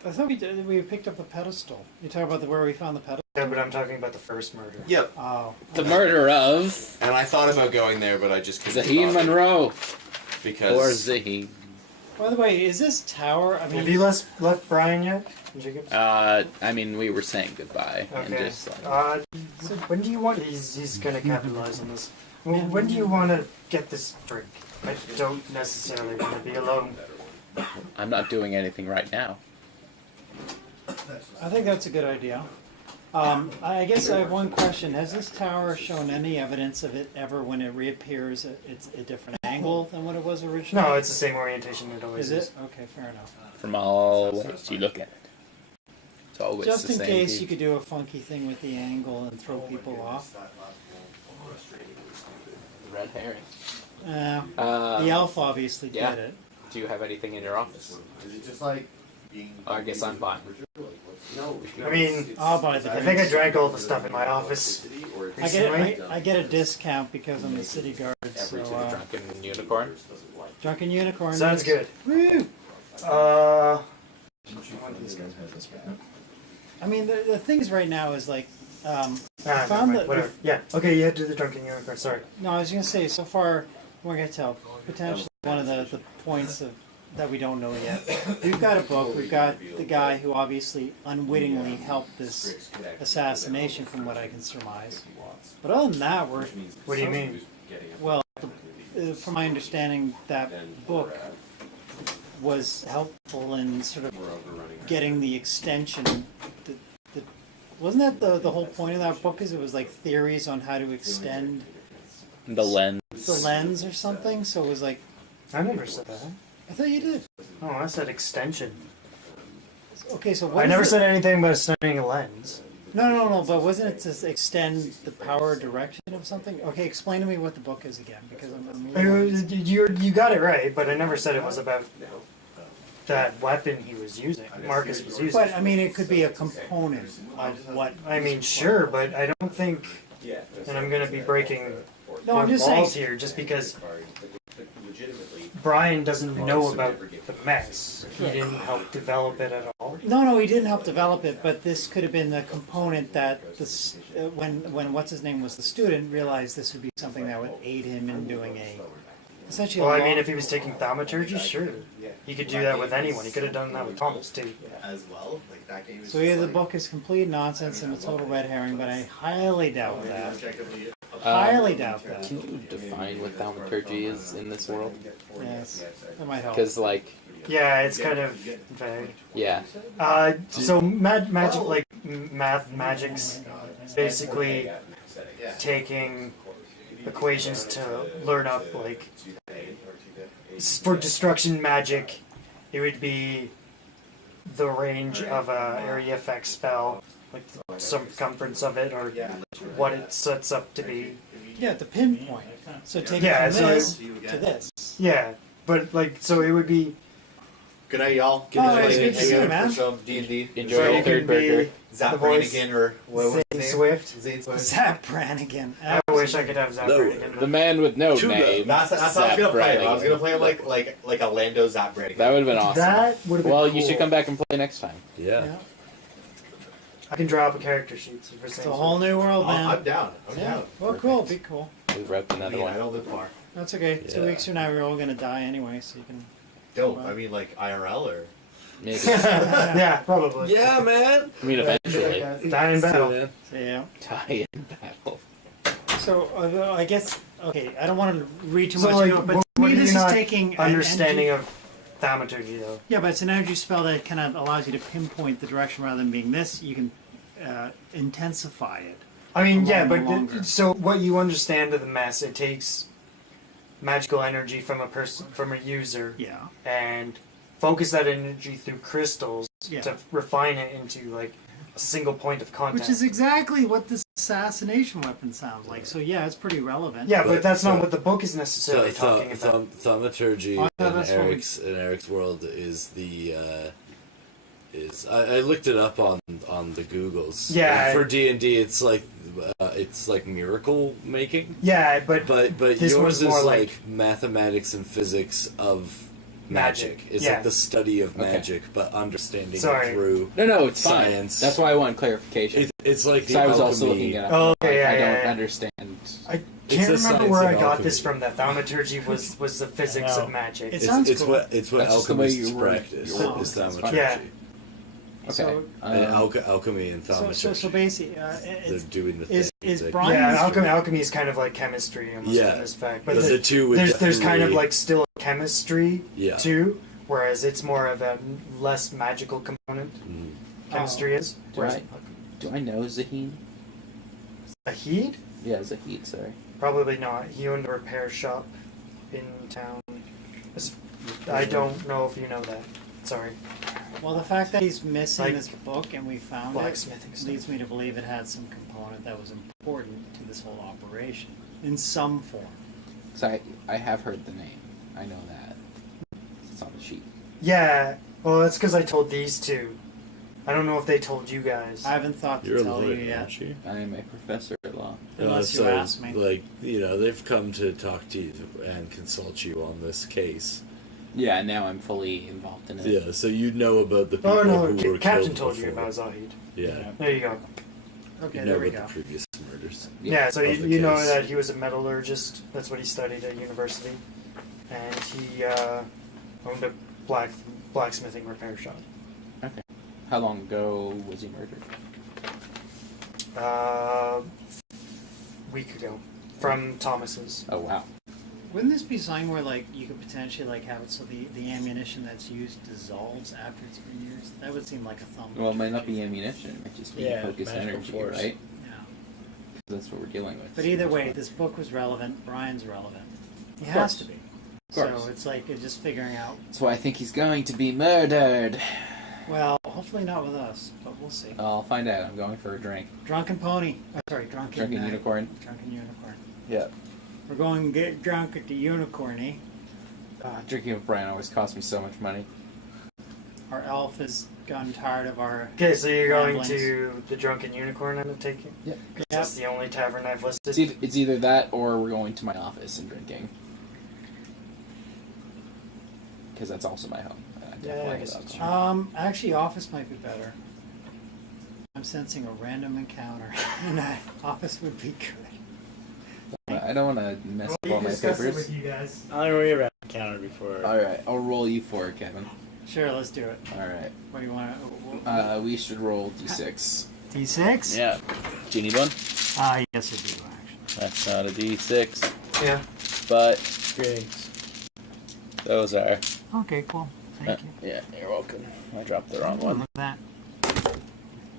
I thought we did. We picked up the pedestal. You talk about where we found the pedestal. Yeah, but I'm talking about the first murder. Yep. Oh, The murder of And I thought about going there, but I just couldn't. Zaheen bother Monroe because or Zaheen. by the way, is this tower? I mean, Have you left Brian yet? Jacobs? I mean, we were saying goodbye and Okay. just like So when do you want? He's gonna capitalize on this. Well, when do you want to get this drink? I don't necessarily want to be alone. I'm not doing anything right now. I think that's a good idea. I guess I have one question. Has this tower shown any evidence of it ever when it reappears? It's a different angle than what it was originally. No, it's the same orientation it always Is is. it? Okay, fair enough. From all ways you look at it, it's always Just the in same case view. you could do a funky thing with the angle and throw people off. Red herring. The elf obviously yeah. did it. Do you have anything in your office? Is it just like being? I guess I'm fine. No. I mean, I'll buy the I drinks. think I drank all the stuff in my office recently. I get a discount because I'm the city guard. So, Drunken unicorn. Drunken unicorn. Sounds good. Woo! Uh, I mean, the things right now is like, never found mind, that whatever. Yeah. Okay, you had to do the drunken unicorn. Sorry. no, I was gonna say so far we're gonna tell potentially one of the points of that we don't know yet. We've got a book. We've got the guy who obviously unwittingly helped this assassination, from what I can surmise. But other than that, we're What do you mean? well. From my understanding, that book was helpful in sort of getting the extension. Wasn't that the whole point of that book? Is it was like theories on how to extend The lens. the lens or something? So it was like, I never said that. I thought you did. Oh, I said extension. Okay, so what I is never it? said anything about extending a lens. No. But wasn't it to extend the power direction of something? Okay, explain to me what the book is again, because I'm a little- You got it right, but I never said it was about that weapon he was using. Marcus was using. But I mean, it could be a component of what. I mean, sure, but I don't think, and I'm going to be breaking No, I'm just saying. balls here, just because Brian doesn't know about the mess. He didn't help develop it at all. No, he didn't help develop it, but this could have been the component that this, when what's his name was the student, realized this would be something that would aid him in doing essentially. Well, a I mean, long- if he was taking thaumaturgy, sure. He could do that with anyone. He could have done that with Thomas, too. As well, like that game is So either the book is complete nonsense and a total red herring, but I highly doubt that. Highly doubt that. Can you define what thaumaturgy is in this world? Yes, that might help. Because like, Yeah, it's kind of vague. yeah, So magic, like math magics, basically taking equations to learn up, like for destruction magic, it would be the range of a area effect spell, like the circumference of it, or what it sets up to be. Yeah, the pinpoint. So take Yeah, it so from this to this. Yeah, but like, so it would be. Good night, y'all. Oh, it's good to see you, man. For some D&D. enjoy So your you third can burger. be Zap the voice. Brannigan or what was Zane his name? Swift. Zane Swift. Zap Brannigan. I wish I could have Zap No. Brannigan. The man with no Chuga. name. That's how I was Zap gonna play him. I was Brannigan. gonna play him like a Lando Zap Brannigan. That would have been awesome. That would have been Well, cool. you should come back and play next time. Yeah. Yeah. I can draw up a character sheet for It's a whole new world, man. I'm down. I'm Yeah. down. Well, cool. Be cool. We wrote I another mean, I one. don't live far. That's okay. 2 Yeah. weeks from now, we're all gonna die anyway, so you can. Dope. I mean, like IRL or. Maybe. Yeah, probably. Yeah, man. I mean, eventually. Die in battle. So, So, yeah. Die in battle. So I guess okay. I don't want to read too So, much like, into it, but what to are me, you this is not taking an understanding energy- of thaumaturgy, though. Yeah, but it's an energy spell that kind of allows you to pinpoint the direction rather than being this. You can intensify it. I mean, yeah, Along but the longer. so what you understand of the mess, it takes magical energy from a person, from a user, Yeah. and focus that energy through crystals Yeah. to refine it into like a single point of contact. Which is exactly what this assassination weapon sounds like. So yeah, it's pretty relevant. yeah, but But that's not so- what the book is necessarily talking about. Thaumaturgy Oh, I thought in that's what we- Eric's world is the is. I looked it up on the Googles. Yeah. And for D&D, it's like miracle making. Yeah, but But this yours was is more like mathematics and physics of magic. It's Yeah. like the study of Okay. magic, but understanding Sorry. it through. No, it's fine. Science. That's why I want clarification. It's like So the I was alchemy. also looking it up. Oh, like, okay, yeah, I yeah, don't yeah. understand. I It's can't the remember science where of I got alchemy. this from. That thaumaturgy was the physics I know. of magic. It sounds It's cool. what That's just the way alchemists you were- practice. you were- Is that's thaumaturgy. Yeah. Okay. So, And alchemy and thaumaturgy. so basically, They're it's, doing the is thing. They- Brian- Yeah, Brian's- alchemy is kind of like chemistry almost Yeah. in this fact. But the two would there's kind of definitely- like still chemistry Yeah. too, whereas it's more of a less magical component. Mhm. Chemistry is. Whereas Do I know Zaheen? Zahid? Yeah, Zahid, sorry. Probably not. He owned a repair shop in town. I don't know if you know that. Sorry. well, the fact that he's missing Like this book and we found blacksmithing it stuff. leads me to believe it had some component that was important to this whole operation in some form. So I have heard the name. I know that. It's on the sheet. Yeah. Well, that's because I told these two. I don't know if they told you guys. I haven't thought to You're a tell you lawyer, yet. aren't you? I am a professor at law. Unless you so, ask me. Like, they've come to talk to you and consult you on this case. Yeah, now I'm fully involved in it. Yeah, so you know about the people Oh no, who were Captain killed told you before. about Zahid. Yeah, There you go. Okay, you know there we about go. the previous murders. Yeah, so Of the you know case. that he was a metallurgist. That's what he studied at university, and he owned a blacksmithing repair shop. Okay. How long ago was he murdered? Week ago, from Thomas's. Oh, wow. Wouldn't this be something where like you could potentially like have it so the ammunition that's used dissolves after it's been used? That would seem like a thumb. Well, it might not be ammunition. It might just be Yeah, focused magical energy, force. right? Yeah. That's what we're dealing with. But either way, this book was relevant. Brian's relevant. He has to be. course. So it's like just figuring out. That's why I think he's going to be murdered. Well, hopefully not with us, but we'll see. I'll find out. I'm going for a drink. Drunken pony. Oh, sorry, drunken. Drunken unicorn. Drunken unicorn. Yeah. We're going to get drunk at the unicorn, eh? Drinking with Brian always costs me so much money. Our elf has gotten tired of our. Okay, so you're going ramblings. to the Drunken Unicorn, I'm taking? Yep. That's the only tavern I've listed. It's either that or we're going to my office and drinking. Because that's also my home. And I Yeah, I definitely guess love that's alcohol. Actually, office might be better. I'm sensing a random encounter, and office would be good. I don't want to mess up all my discuss it papers. with you guys. I'll roll you around the counter before. Alright, I'll roll you for it, Kevin. Sure, let's do it. Alright. What do you want? We should roll d6. D6? Yeah. Do you need one? Yes, I do, actually. That's not a d6. Yeah. But Greetings. those are. Okay, cool. Thank you. Yeah, you're welcome. I dropped the wrong Oh, one. look at that.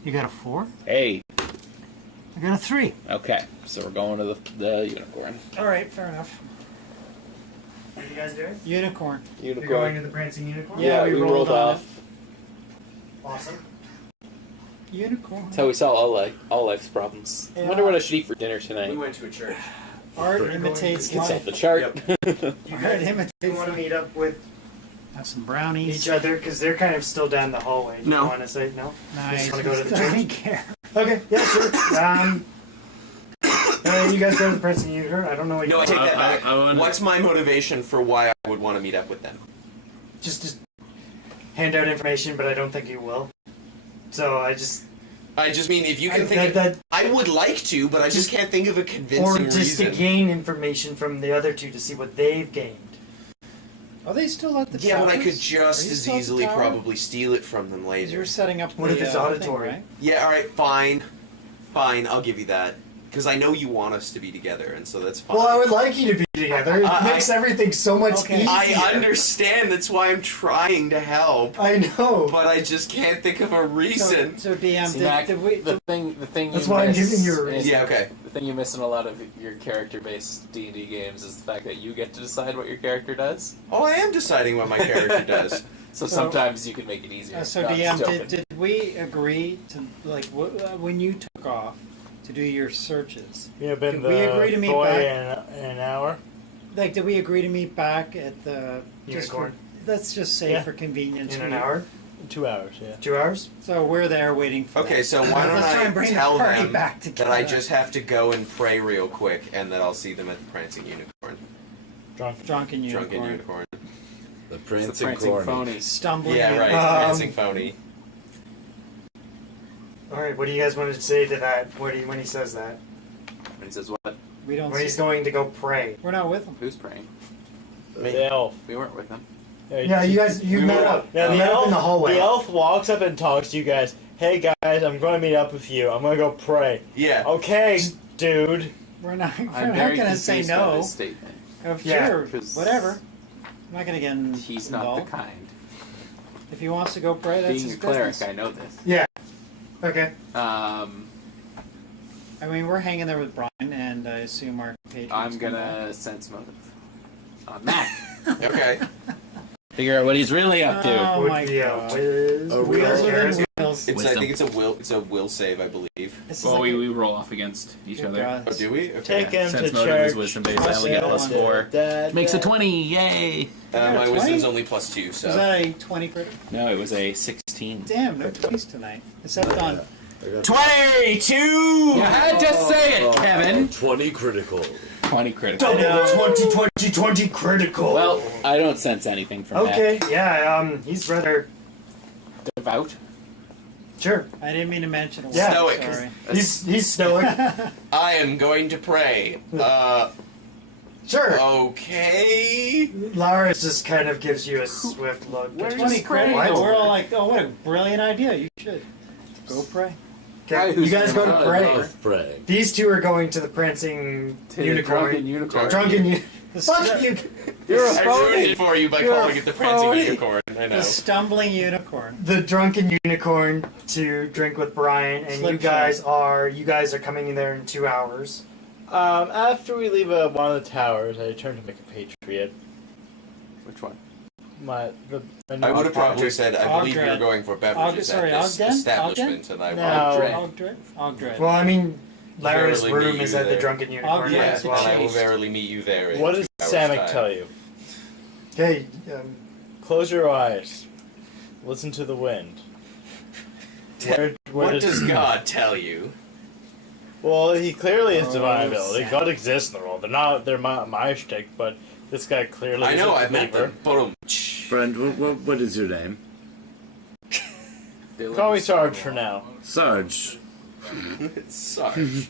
You got a 4? Hey. I got a 3. Okay, so we're going to the unicorn. All right, fair enough. What are you guys doing? Unicorn. You're going to the Prancing Unicorn? Yeah, we rolled on Awesome. Unicorn. That's how we solve all life's problems. I wonder what I should eat for dinner tonight. We went to a church. Art We're imitates It's off life. the chart. Art You imitates want to life. meet up with Have some brownies. each other? Because they're kind of still down the hallway. No. You want to say no? Nice. You just wanna go to the I church? don't care. Okay, yeah, sure. You guys go to the Prancing Unicorn? I don't know what you No, I take that back. I wanna- What's my motivation for why I would want to meet up with them? just hand out information, but I don't think you will. So I I just mean, if you can I- think that- of, I would like to, but I just can't think of a or convincing just to reason. gain information from the other two to see what they've gained. Are they still at the Yeah, but I could towers? just Are you as still at the easily tower? probably steal it from them 'Cause later. you're setting up. What the, if it's thing, auditory? right? Yeah, alright, fine. Fine, I'll give you that. Because I know you want us to be together, and so that's fine. Well, I would like you to be together. It makes everything so much Okay. easier. I understand, that's why I'm trying to help. I know. But I just can't think of a reason. So DM, See, Mac, did we? the thing That's you why I'm miss giving you a in- reason. Yeah, okay. The thing you miss in a lot of your character-based D&D games is the fact that you get to decide what your character does. Oh, I am deciding what my character does. So So- sometimes you can make it easier. So No, I'm DM, just joking. did we agree to like when you took off to do your searches? Yeah, been Did the we agree to meet boy back? in an hour. Like, did we agree to meet back at the just Unicorn. for, let's just say Yeah. for convenience In an we- hour? 2 hours, yeah. 2 hours? So we're there waiting for Okay, that. so why don't Let's try I and bring tell the party them back that I together. just have to go and pray real quick, and that I'll see them at the Prancing Unicorn. Drunken unicorn. Drunken Unicorn. The It's prancing, the prancing corny. phony. Stumbling. Yeah, right. unicorn. Prancing Phony. Alright, what do you guys want to say to that when he says that? And he says, "What? We don't. When See, he's going to go pray. we're not with them. Who's praying? The elf. We weren't with him." Yeah, you guys, you We met were- up. Yeah, You the met up elf, in the hallway. the elf walks up and talks to you guys. Hey guys, I'm going to meet up with you. I'm going to go pray. Yeah. Okay, dude. We're not. We're I'm not very gonna say confused by no. this statement. Yeah, Sure, 'cause whatever. I'm not gonna get He's not involved. the kind. If he wants to go pray, that's Being his a cleric, business. I know this. Yeah. Okay. I mean, we're hanging there with Brian, and I assume our patrons. I'm come gonna sense motive. Mac, Okay. Figure out what he's really up to. Oh Would my be god. whiz. Oh, Wheels Charisma. within wheels. I Wisdom. think it's a will save, I believe. This is Well, like we roll off against each good other. God. Oh, do we? Okay. Take him Sense to motive church. is wisdom based. I only get Yeah. +4. Makes a 20. Yay! My 20? wisdom's only +2, so. Was that a 20 crit? No, it was a 16. Damn, no 20s tonight. Except on. 22! You had to say it, Kevin! 20 critical. 20 critical. Double 20 critical. Well, I don't sense anything from okay, yeah, he's rather devout. sure. I didn't mean to mention it. Yeah. Stoic. Sorry. He's stoic. I am going to pray. Sure. Okay. Lars just kind of gives you a swift look. Where 20 credit. What? We're all like, oh, what a brilliant idea. You should go pray. Okay, Who's you guys go gonna to run? pray. Love praying. These two are going to the prancing To the unicorn. drunken unicorn. Drunken The, Fuck stu- you. You're a I ruined phony. it for you by You're calling a it the Prancing phony. Unicorn. I know. the stumbling unicorn. The drunken unicorn to drink with Brian, and Slim you guys are coming in there in 2 hours. After we leave one of the towers, I turn to make a patriot. Which one? I would have probably said, I believe you were Ogdred. going for beverages sorry, at this Ogden? establishment, and I No. Ogdred. Well, I mean, Lara's Verily room meet is you at the there. drunken unicorn Yeah, as and well. I will verily meet you there. In What does 2 hours' Samek time. tell you? Okay, Close your eyes. Listen to the wind. Where What does does God tell you? Well, he clearly has Oh, divine ability. Samek. God exists in the world. They're my shtick, but this guy clearly I know, is a I've met believer. them. Boom. Friend, what is your name? Call me Sarge for now. Sarge. Sarge.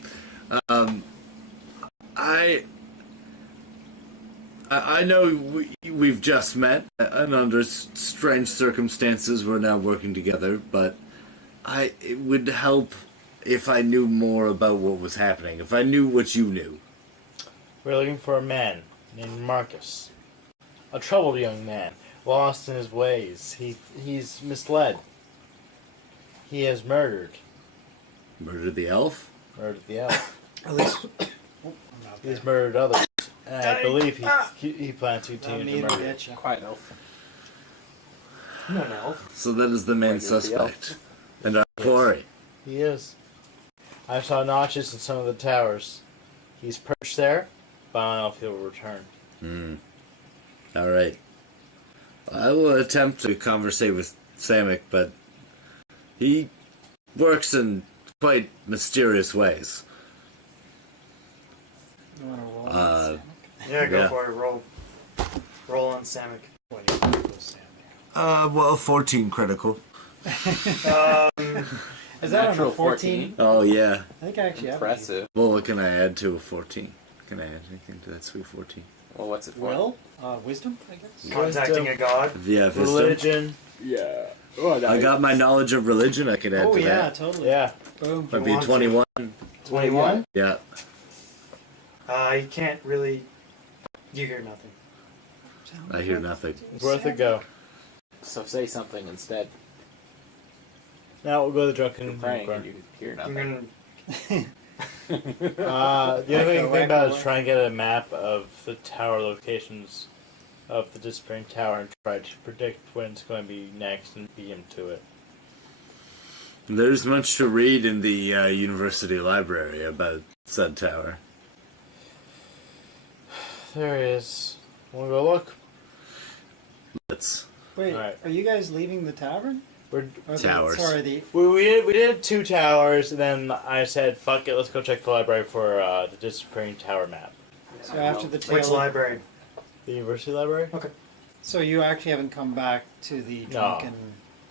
I know we've just met, and under strange circumstances we're now working together, but it would help if I knew more about what was happening, if I knew what you knew. We're looking for a man named Marcus. A troubled young man, lost in his ways. He's misled. He has murdered. Murder the elf? Murdered the elf. At least. He's murdered others. And I believe he plans to I continue need to to murder. get you. Quiet elf. no, no. So that is the main Like the suspect. And our quarry. He is. I saw notches in some of the towers. He's perched there, but I don't know if he'll return. Alright. I will attempt to conversate with Samek, but he works in quite mysterious ways. You want to roll? Uh, Yeah, go Yeah. for it. Roll on Samek. well, 14 critical. Is that Natural on a 14? Oh, yeah. I think I actually have Impressive. Well, what can I add to a 14? Can I add anything to that sweet 14? Well, what's it for? Will? Wisdom, I guess? Contacting a god. Yeah, wisdom. Religion. Yeah. Oh, I got my knowledge of religion I could add Oh, to yeah, that. totally. Yeah. Boom. Might be want to. 21. 21? Yeah. You can't really. You hear nothing. I hear nothing. It's worth a go. So say something instead. Now we'll go to the You're drunken praying and unicorn. you hear I'm nothing. gonna. The other thing about is wacko. try and get a map of the tower locations of the disappearing tower and try to predict when it's going to be next and beat him to it. There's much to read in the university library about said tower. There he is. Wanna go look? Let's. Wait, Alright. are you guys leaving the tavern? Towers. Sorry, the We did 2 towers, and then I said, "Fuck it, let's go check the library for the disappearing tower map." so after the Which tail. library? The university library. So you actually haven't come back to the drunken.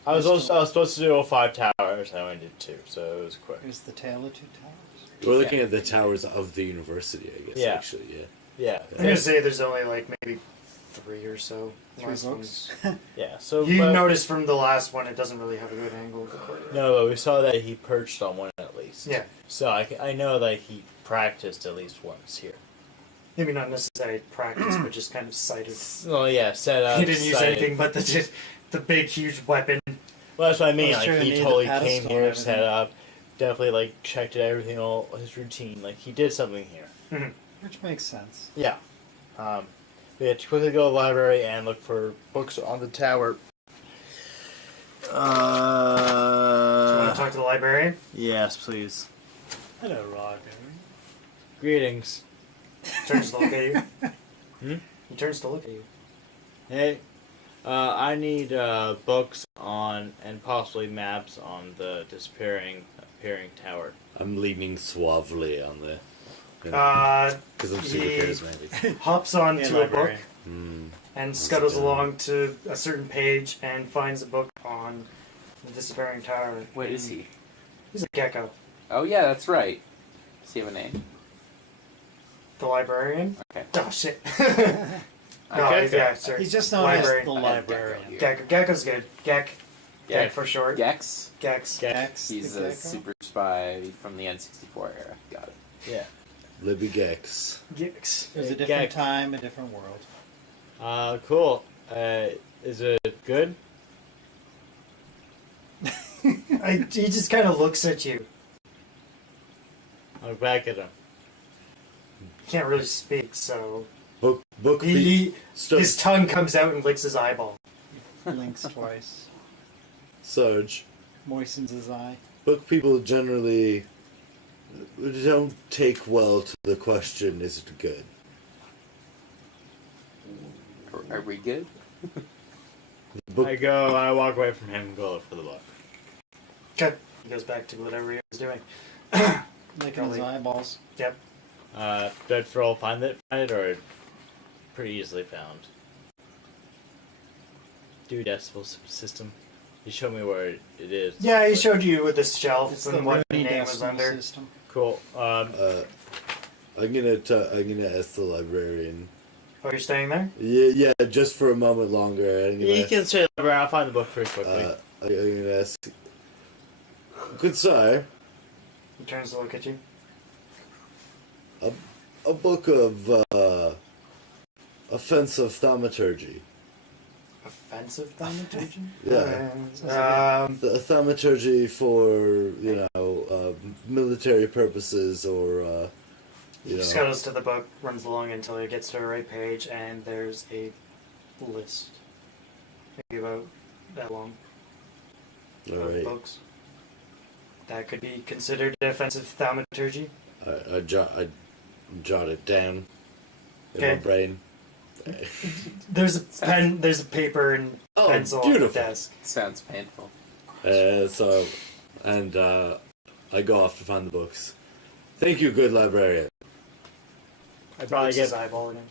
I was supposed to do all 5 towers, and I only did 2, so it was quick. Here's the tail of 2 towers. We're looking at the towers of the university, I guess. Yeah. Actually, yeah. Yeah, I'm gonna say there's only like maybe 3 or so. 3 Last books. yeah. So You but- notice from the last one, it doesn't really have a good angle of the courtyard. No, but we saw that he perched on one at least. Yeah, So I know that he practiced at least once here. maybe not necessarily practice, but just kind of sighted. Oh yeah, set up. He didn't use sighted. anything but the big, huge weapon. Well, that's what I mean. Well, Like sure, he need the totally pedestal came and here, everything. set up, definitely like checked everything, all his routine. Like he did something here. Which makes sense. Yeah. We had to quickly go to the library and look for books on the tower. Do you want to talk to the librarian? Yes, please. Hello, Rod. Greetings. Turns to look at you. Hmm? He turns to look at you. Hey, I need books on and possibly maps on the appearing tower. I'm leaning suavely on the. Uh, Because I'm super he- charismatic. hops onto a book librarian. Hmm. and scuttles good. along to a certain page and finds a book on the disappearing tower. What is he? He's a gecko. Oh yeah, that's right. Does he have a name? The librarian? Okay. Oh shit. Okay. Yeah, sorry. He's just known Librarian. as the librarian. Gecko. Gecko's good. Gek Gex. for short. Gex. Gex. Gex, He's the a gecko. super spy from the N64 era. Got it. Yeah. Libby Gex. Gex. It was a Hey, different Gex. time, a different world. Cool. Is it good? He just kind of looks at you. I'll look back at him. He can't really speak, so Book he, Stop. his tongue comes out and licks his eyeball. Blinks twice. Sarge. Moistens his eye. Book people generally don't take well to the question, is it good? Are we good? Book, I walk away from him and go look for the book. Okay. He goes back to whatever he was doing. Licking his eyeballs. Yep. Did Froll find it, or pretty easily found? Do decimal system. You showed me where it is. Yeah, he showed you with the shelf It's the and what Rooney name was decimal under. system. Cool. I'm gonna ask the librarian. Oh, you're staying there? Yeah, just for a moment longer. I'm You gonna, can say around. I'll find the book pretty quickly. I'm gonna ask. Good sire, He turns to look at you. a book of offensive thaumaturgy. Offensive thaumaturgy? Yeah. The thaumaturgy for military purposes or He scuttles to the book, runs along until he gets to the right page, and there's a list. Maybe about that long all of right. books. That could be considered offensive thaumaturgy. I jot it down in my Okay. brain. There's a pen, there's a paper and Oh, pencil on beautiful. the desk. Sounds painful. I go off to find the books. Thank you, good librarian. I probably Puts his get. eyeball in him.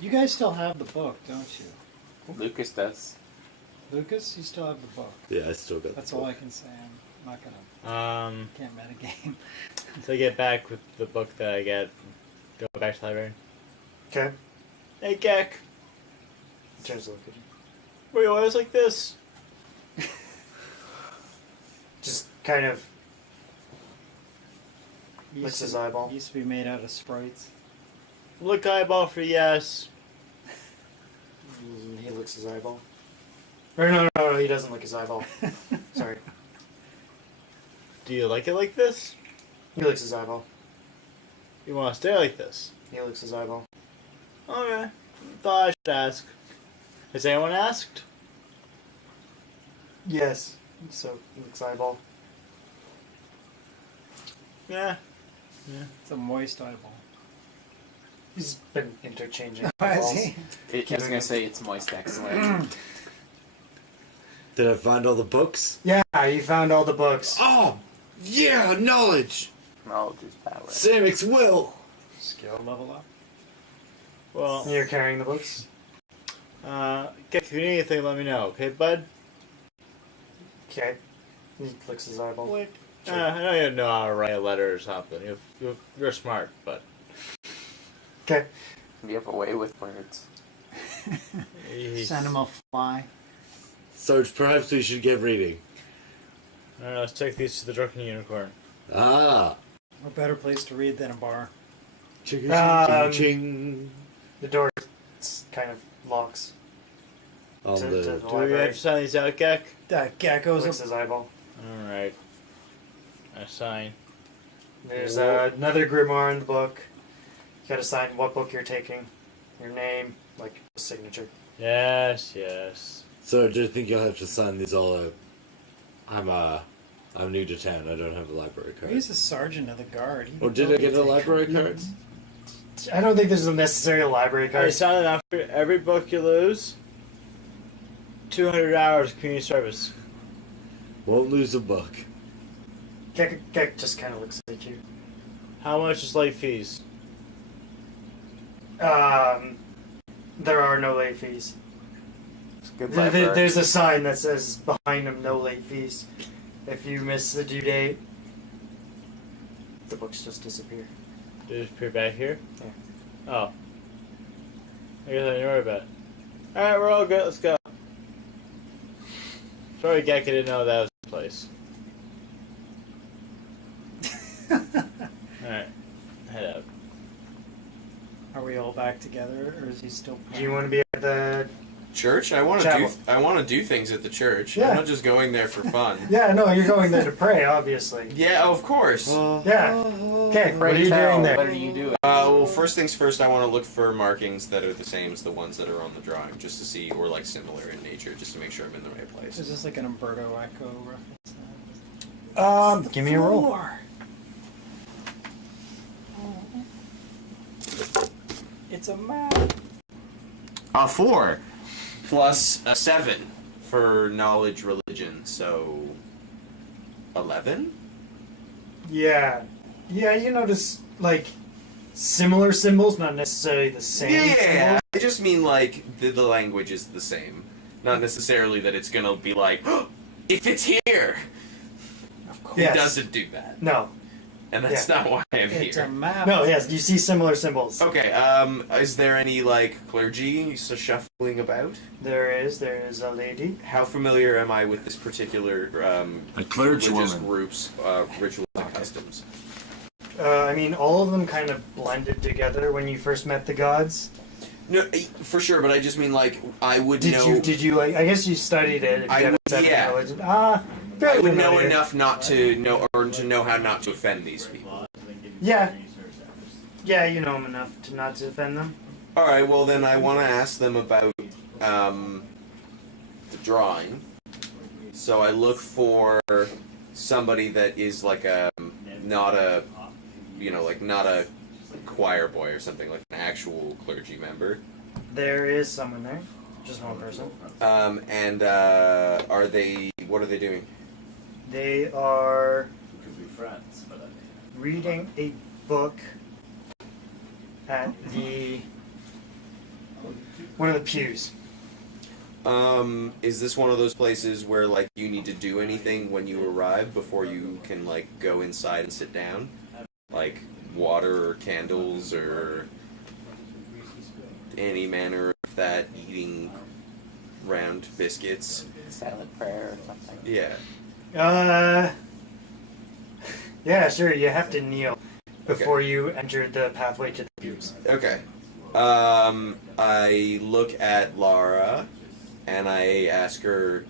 You guys still have the book, don't you? Lucas does. Lucas, you still have the book. Yeah, I still got. That's the all book. I can say. I'm not gonna. Can't metagame. So I get back with the book that I get. Go back to the library. Okay. Hey, Gek. He turns to look at you. Were you always like this? Just kind of Used licks to- his eyeball. Used to be made out of sprites. Look eyeball for yes. He licks his eyeball. Or no, he doesn't lick his eyeball. Sorry. Do you like it like this? He licks his eyeball. You want to stay like this? He licks his eyeball. Okay. Thought I should ask. Has anyone asked? Yes. So, he licks eyeball. Yeah. It's a moist eyeball. He's been interchanging Has eyeballs. he? I was gonna say it's moist excellent. Did I find all the books? Yeah, you found all the books. Oh, yeah, knowledge. Knowledge is power. Samix will. Skill level up. Well, You're carrying the books. if you need anything, let me know, okay, bud? Okay. He flicks his eyeball. Like, I know you know how to write a letter or something. You're smart, but Okay. You have a way with words. Send him a fly. Sarge, perhaps we should get reading. I don't know, let's take these to the Drunken Unicorn. Ah. What better place to read than a bar? Ching, Um, ching. The door kind of locks. On to the... the Do we library. have to sign these out, Gek? Gecko's Flicks his eyeball. Alright. I sign. There's another grimoire in the book. You gotta sign what book you're taking, your name, like a signature. Yes, yes. Sarge, I think you'll have to sign these all out. I'm new to town. I don't have a library card. He's a sergeant of the guard. He Or can did I totally get a take library copies. card? I don't think there's a necessary library I card. sign it after every book you lose. 200 hours of community service. Won't lose a book. Gek just kind of looks at you. How much is late fees? There are no late fees. It's a good There- library. There's a sign that says behind them, no late fees. If you miss the due date, the books just disappear. Did it appear back here? Yeah. Oh. I guess I didn't worry about it. Alright, we're all good. Let's go. Sorry, Gek, I didn't know that was the place. Alright. Head out. Are we all back together, or is he still? Do you want to be at the? Church? I want Chapel. to do things at the church. Yeah. I'm not just going there for fun. Yeah, no, you're going there to pray, obviously. Yeah, of course. Yeah. Okay, what are you Pray doing tell, there? What are you doing? Well, first things first, I want to look for markings that are the same as the ones that are on the drawing, just to see, or like similar in nature, just to make sure I'm in the right place. Is this like an Umberto Eco reference? Give me a roll. 4. It's a map. 4. Plus a 7 for knowledge religion, so 11? Yeah. Yeah, you notice, like, similar symbols, not necessarily the same Yeah, symbols. I just mean like the language is the same. Not necessarily that it's gonna be like, oh, if it's here! Of course. Yes. It doesn't do that. No. And that's not why I'm It's a here. map. No, yes, you see similar symbols. Okay, is there any, like, clergy shuffling about? There is a lady. How familiar am I with this particular A religious clergywoman. group's rituals and customs? I mean, all of them kind of blended together when you first met the gods. No, for sure, but I just mean, like, I would Did know... you like? I guess you studied it. If you I haven't would- studied yeah. religion. I Very would know familiar. enough not to know, or to know how not to offend these people. Yeah. Yeah, you know them enough to not to offend them. Alright, well then I want to ask them about, the drawing. So I look for somebody that is like not a choir boy or something, like an actual clergy member. There is someone there, just one person. What are they doing? They are Could be friends, but reading a book at one of the pews. Is this one of those places where, like, you need to do anything when you arrive before you can, like, go inside and sit down? Like, water or candles or any manner of that, eating round biscuits? Silent prayer or something. Yeah. Yeah, sure. You have to kneel before you enter the pathway to the pews. Okay. I look at Lara and I ask her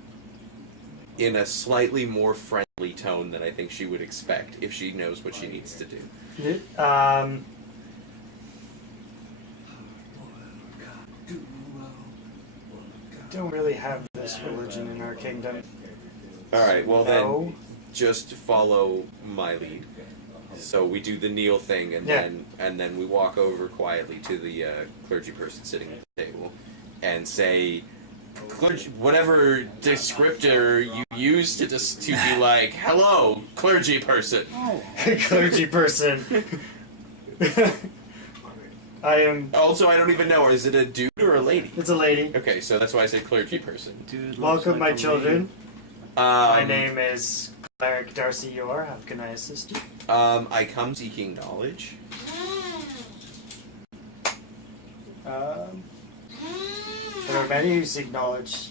in a slightly more friendly tone than I think she would expect if she knows what she needs to do. Don't really have this religion in our kingdom. Alright, well No. then just follow my lead. So we do the kneel thing and Yeah. then we walk over quietly to the clergy person sitting at the table and say, whatever descriptor you use to be like, hello, clergy person. Clergy person. I am. Also, I don't even know. Is it a dude or a lady? It's a lady. Okay, so that's why I say clergy person. Dude, Welcome, my children. My Um, name is Cleric Darcy Yor. How can I assist you? I come seeking knowledge. There are many who seek knowledge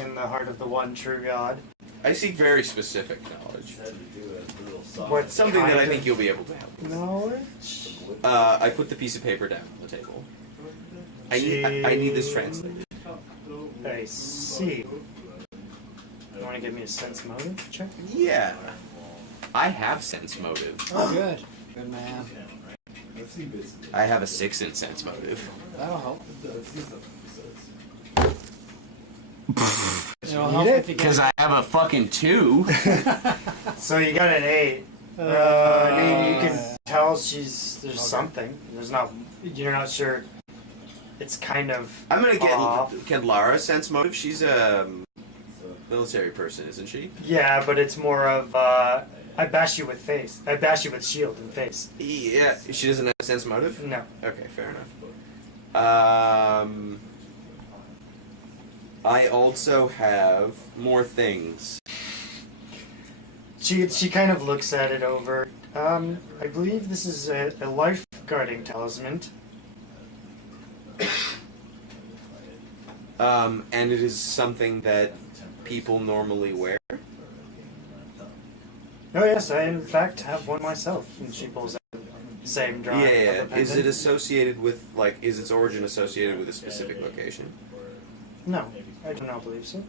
in the heart of the one true God. I seek very specific knowledge. What Something that I kind think of you'll be able to help with. knowledge? I put the piece of paper down on the table. I need this translated. I see. You want to give me a sense motive check? Yeah. I have sense motive. Oh, good. Good man. I have a 6 in sense motive. That'll help. Need It'll help it? if you Because get I have a fucking 2. So you got an 8. I mean, you can tell there's something. You're not sure. It's kind of I'm gonna off. get Lara sense motive. She's a military person, isn't she? Yeah, but it's more of I bash you with face. I bash you with shield and face. Yeah. She doesn't have sense motive. No. Okay, fair enough. I also have more things. She kind of looks at it over. I believe this is a lifeguarding talisman. And it is something that people normally wear. Oh yes, I in fact have one myself. And she pulls out the same drawing. Yeah. of the Is it pendant. associated with is its origin associated with a specific location? No, I do not believe so.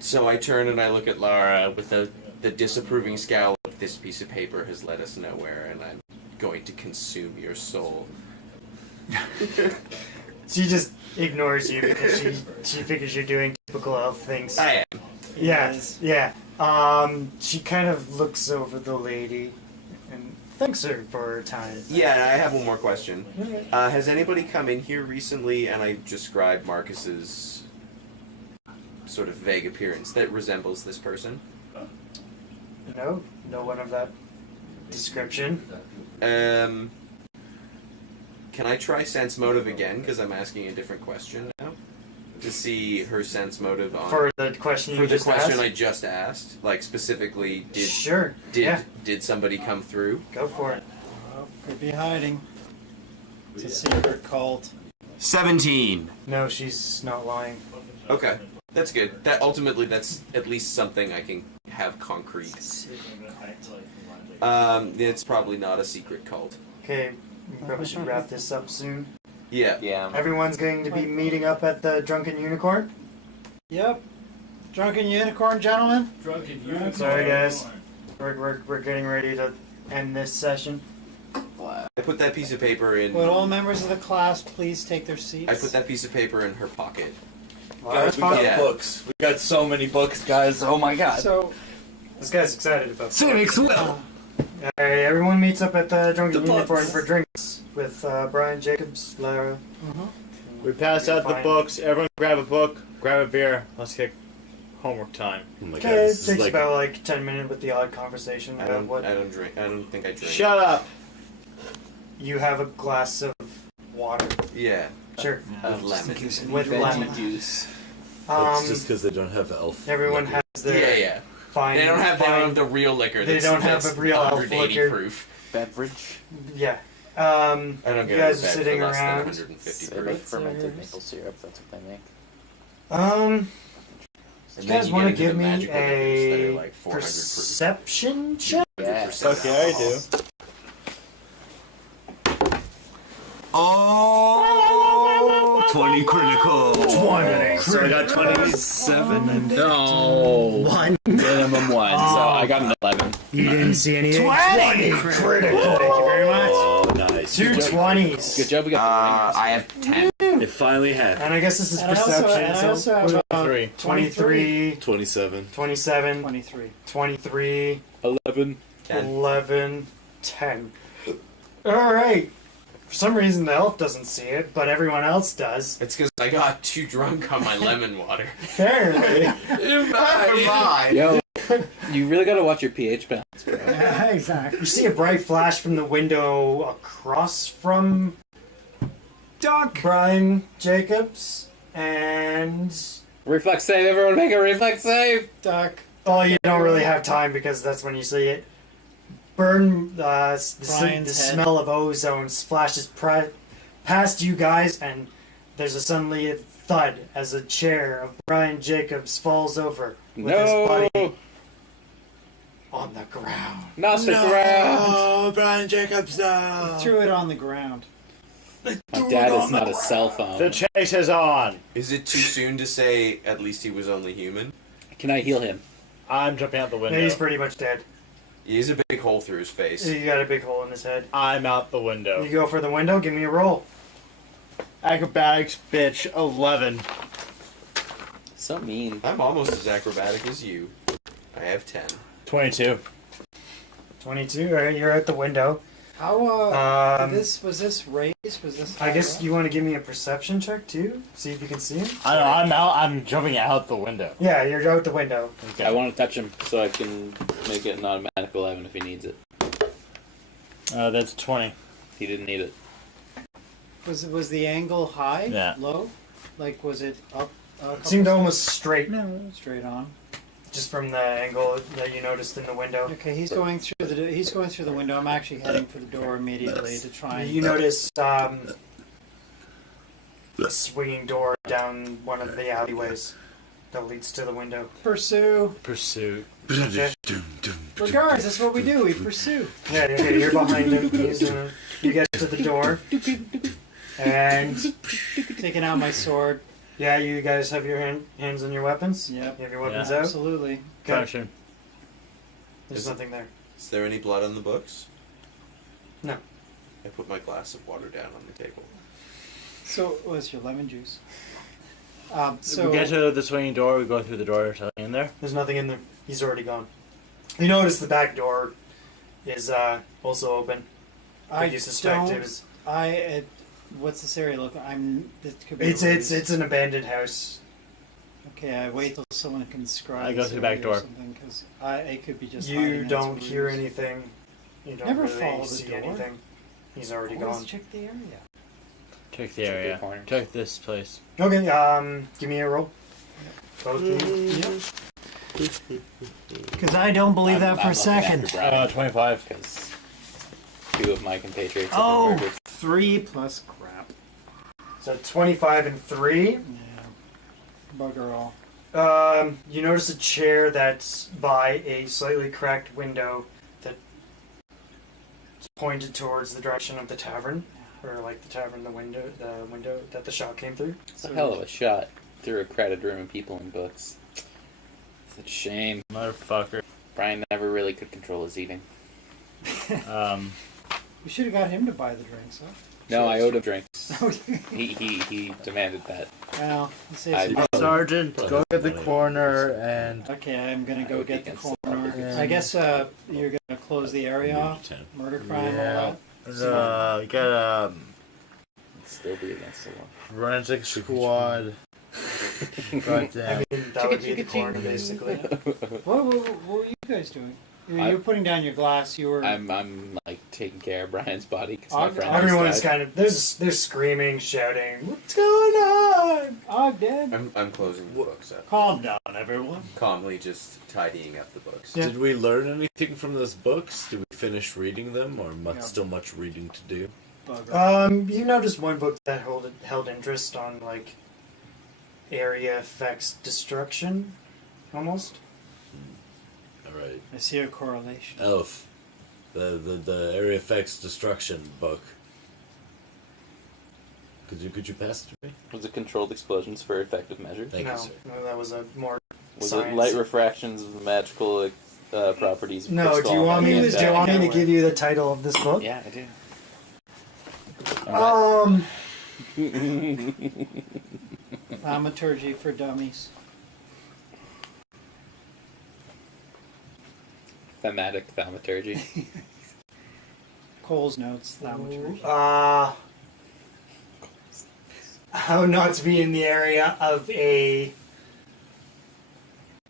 So I turn and I look at Lara with the disapproving scowl of this piece of paper has led us nowhere, and I'm going to consume your soul. She just ignores you because she figures you're doing typical elf things. I am. Yeah, yeah. She kind of looks over the lady and thanks her for her time. Yeah, I have one more question. Has anybody come in here recently, and I described Marcus's sort of vague appearance that resembles this person? No one of that description. Can I try sense motive again? Because I'm asking a different question now. To see her sense motive on... For the question you For the just question asked? I just asked. Like, specifically, Sure, yeah. Did somebody come through? Go for it. well, could be hiding. It's a secret cult. 17. No, she's not lying. Okay. That's good. That's at least something I can have concrete. It's probably not a secret cult. Okay, we probably should wrap this up soon. Yeah. Yeah. Everyone's going to be meeting up at the Drunken Unicorn. Yep. Drunken unicorn, gentlemen. Sorry, guys. We're getting ready to end this session. I put that piece of paper in... Would all members of the class please take their seats? I put that piece of paper in her pocket. Guys, we got Yeah. books. We got so many books, guys. Oh my god. So, This guy's excited about this. Cynics will. Alright, everyone meets up at the Drunken The Unicorn books. for drinks with Brian Jacobs, Lara. We pass out the Fine. books. Everyone grab a book, grab a beer. Let's get homework time. Oh my god, Okay, it this is takes like about like 10 minutes with the odd conversation I about don't what drink. I don't think I drink. Shut up. you have a glass of water. Yeah. Sure. Of lemon. With lemon. juice. It's just because they don't have elf. Everyone liquor. has their Yeah. fine. They don't have fine, the real liquor. They That's, don't have that's a real elf 180 liquor. proof. Beverage. Yeah. I don't You get guys out are of bed sitting for less than around. 150 They make proof. fermented maple syrup. That's what they make. And You then guys you want to get into give the me magical liquors that are a like 400 proof. perception check? Yeah. 100% Okay, I alcohol. do. Oh, 20 critical. 20 So I got 27 and No. Minimum one. So I got an 11. You didn't see anything? 20 critical. Thank you very much. oh, nice. Two 20s. Good job. We got the I have 10. It finally happened. And I guess this is And I also- perception. and I so also have, what about 3. 23, 27. 27, 23. 23, 11. 10. 11, 10. Alright. For some reason, the elf doesn't see it, but everyone else does. It's because I got too drunk on my lemon water. Apparently. Yo, you really gotta watch your pH balance, bro. Yeah, exactly. You see a bright flash from the window across from Duck! Brian Jacobs, and... Reflex save, everyone make a reflex save! Duck. Oh, you don't really have time because that's when you see it. Burn, the Brian's head. smell of ozone flashes past you guys, and there's a suddenly a thud as a chair of Brian Jacobs falls over with his body No! on the ground. Not the ground! Oh, Brian Jacobs, no! Threw it on the ground. My dad is not a cell phone. The chase is on. Is it too soon to say at least he was only human? Can I heal him? I'm jumping out the window. He's pretty much dead. He has a big hole through his face. You got a big hole in his head. I'm out the window. You go for the window, give me a roll. Acrobatics, bitch, 11. So mean. I'm almost as acrobatic as you. I have 10. 22. 22, alright, you're out the window. How, Um, was this raised? Was this I high guess up? you want to give me a perception check too? See if you can see him? I know, I'm out. I'm jumping out the window. Yeah, you're out the window. I want to touch him so I can make it an automatic 11 if he needs it. That's 20. He didn't need it. Was the angle high? Yeah. Low? Like, was it up? It seemed almost straight, Straight on. just from the angle that you noticed in the window. Okay, he's going through the window. I'm actually heading for the door immediately to try and. You notice a swinging door down one of the alleyways that leads to the window. Pursue. Pursuit. Regardless, that's what we do. We pursue. Yeah, okay, you're behind him. You get to the door, and Taking out my sword. yeah, you guys have your hands on your weapons. Yep. You have your weapons Yeah. out. Absolutely. Okay. Action. There's Is it- nothing there. Is there any blood on the books? No. I put my glass of water down on the table. So, what's your lemon juice? So We get to the swinging door, we go through the door, there's nothing in there. There's nothing in there. He's already gone. You notice the back door is also open. I But you suspect don't. it was. What's this area look? It could be. It's an abandoned house. Okay, I wait till someone can describe. I go this through the back area door. or something, 'cause it could be just. You hiding in don't its hear rooms. anything. You don't Never really follow the see door. anything. He's already Always gone. check the area. Check the Check the area. corner. Check this place. Okay, give me a roll. Both of you. Because I don't believe that for a second. 25. Because 2 of my compatriots have Oh, been murdered. 3 plus crap. So 25 and 3. Yeah. Bugger all. You notice a chair that's by a slightly cracked window that's pointed towards the direction of the tavern, or like the tavern, the window that the shot came through. It's a hell of a shot through a crowded room of people and books. Such a shame. Motherfucker. Brian never really could control his eating. We should have got him to buy the drinks, huh? No, I owed him drinks. He demanded that. Well, he says I- Sergeant, go to the corner and... okay, I'm gonna go would be get the against the corner. public. I guess you're gonna close the area off. Murder crime, all that. Get a It'd still be against the law. forensic squad. Right I there. mean, that would be the corner, basically. What were you guys doing? You I- were putting down your glass. You were. I'm like taking care of Brian's body because my friend Everyone's just died. kind of they're screaming, shouting, "What's going on?" Oh, dead. I'm closing the books up. Calm down, everyone. Calmly just tidying up the books. Yeah. Did we learn anything from those books? Did we finish reading them, or Yeah. still much reading to do? Bugger. You noticed one book that held interest on like area effects destruction, almost. All right, I see a correlation. Elf, the area effects destruction book. Could you pass it to me? Was it controlled explosions for effective measure? Thank no, you, sir. no, that was a more Was science. it light refractions of the magical properties? of No, crystal do you want me and to give you the title of this book? Yeah, I do. Thaumaturgy for dummies. Thematic thaumaturgy. Cole's notes. That much. How not to be in the area of a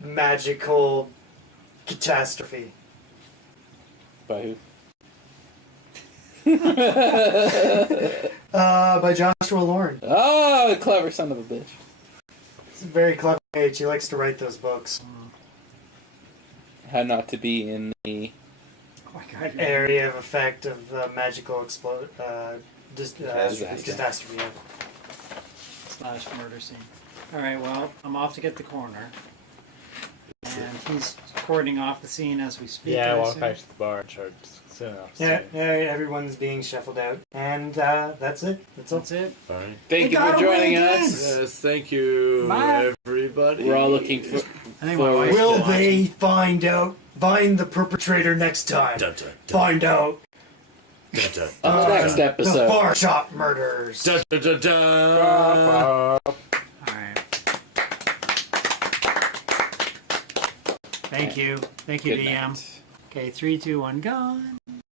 magical catastrophe. By who? By Joshua Lorne. Oh, clever son of a bitch. He's a very clever page. He likes to write those books. How not to be in the Oh my God. Area of effect of magical Disaster. catastrophe. Yeah. / murder scene. All right. Well, I'm off to get the coroner, and he's cordoning off the scene as we speak. Yeah, I walk assume. back to the bar and start soon enough. Yeah, everyone's being shuffled out, and that's it. That's all. That's it. Fine. Thank you got for joining away again. us. Yes, thank you, Bye. everybody. We're all looking for. I think my wife Will should they find the perpetrator next time? Dun, dun, dun, Find out dun, dun, On the next the episode. Far Shot murders. dun, dun, dun, dun. All right. Thank you. Thank you, Good DM. night. Okay, 3, 2, 1, gone.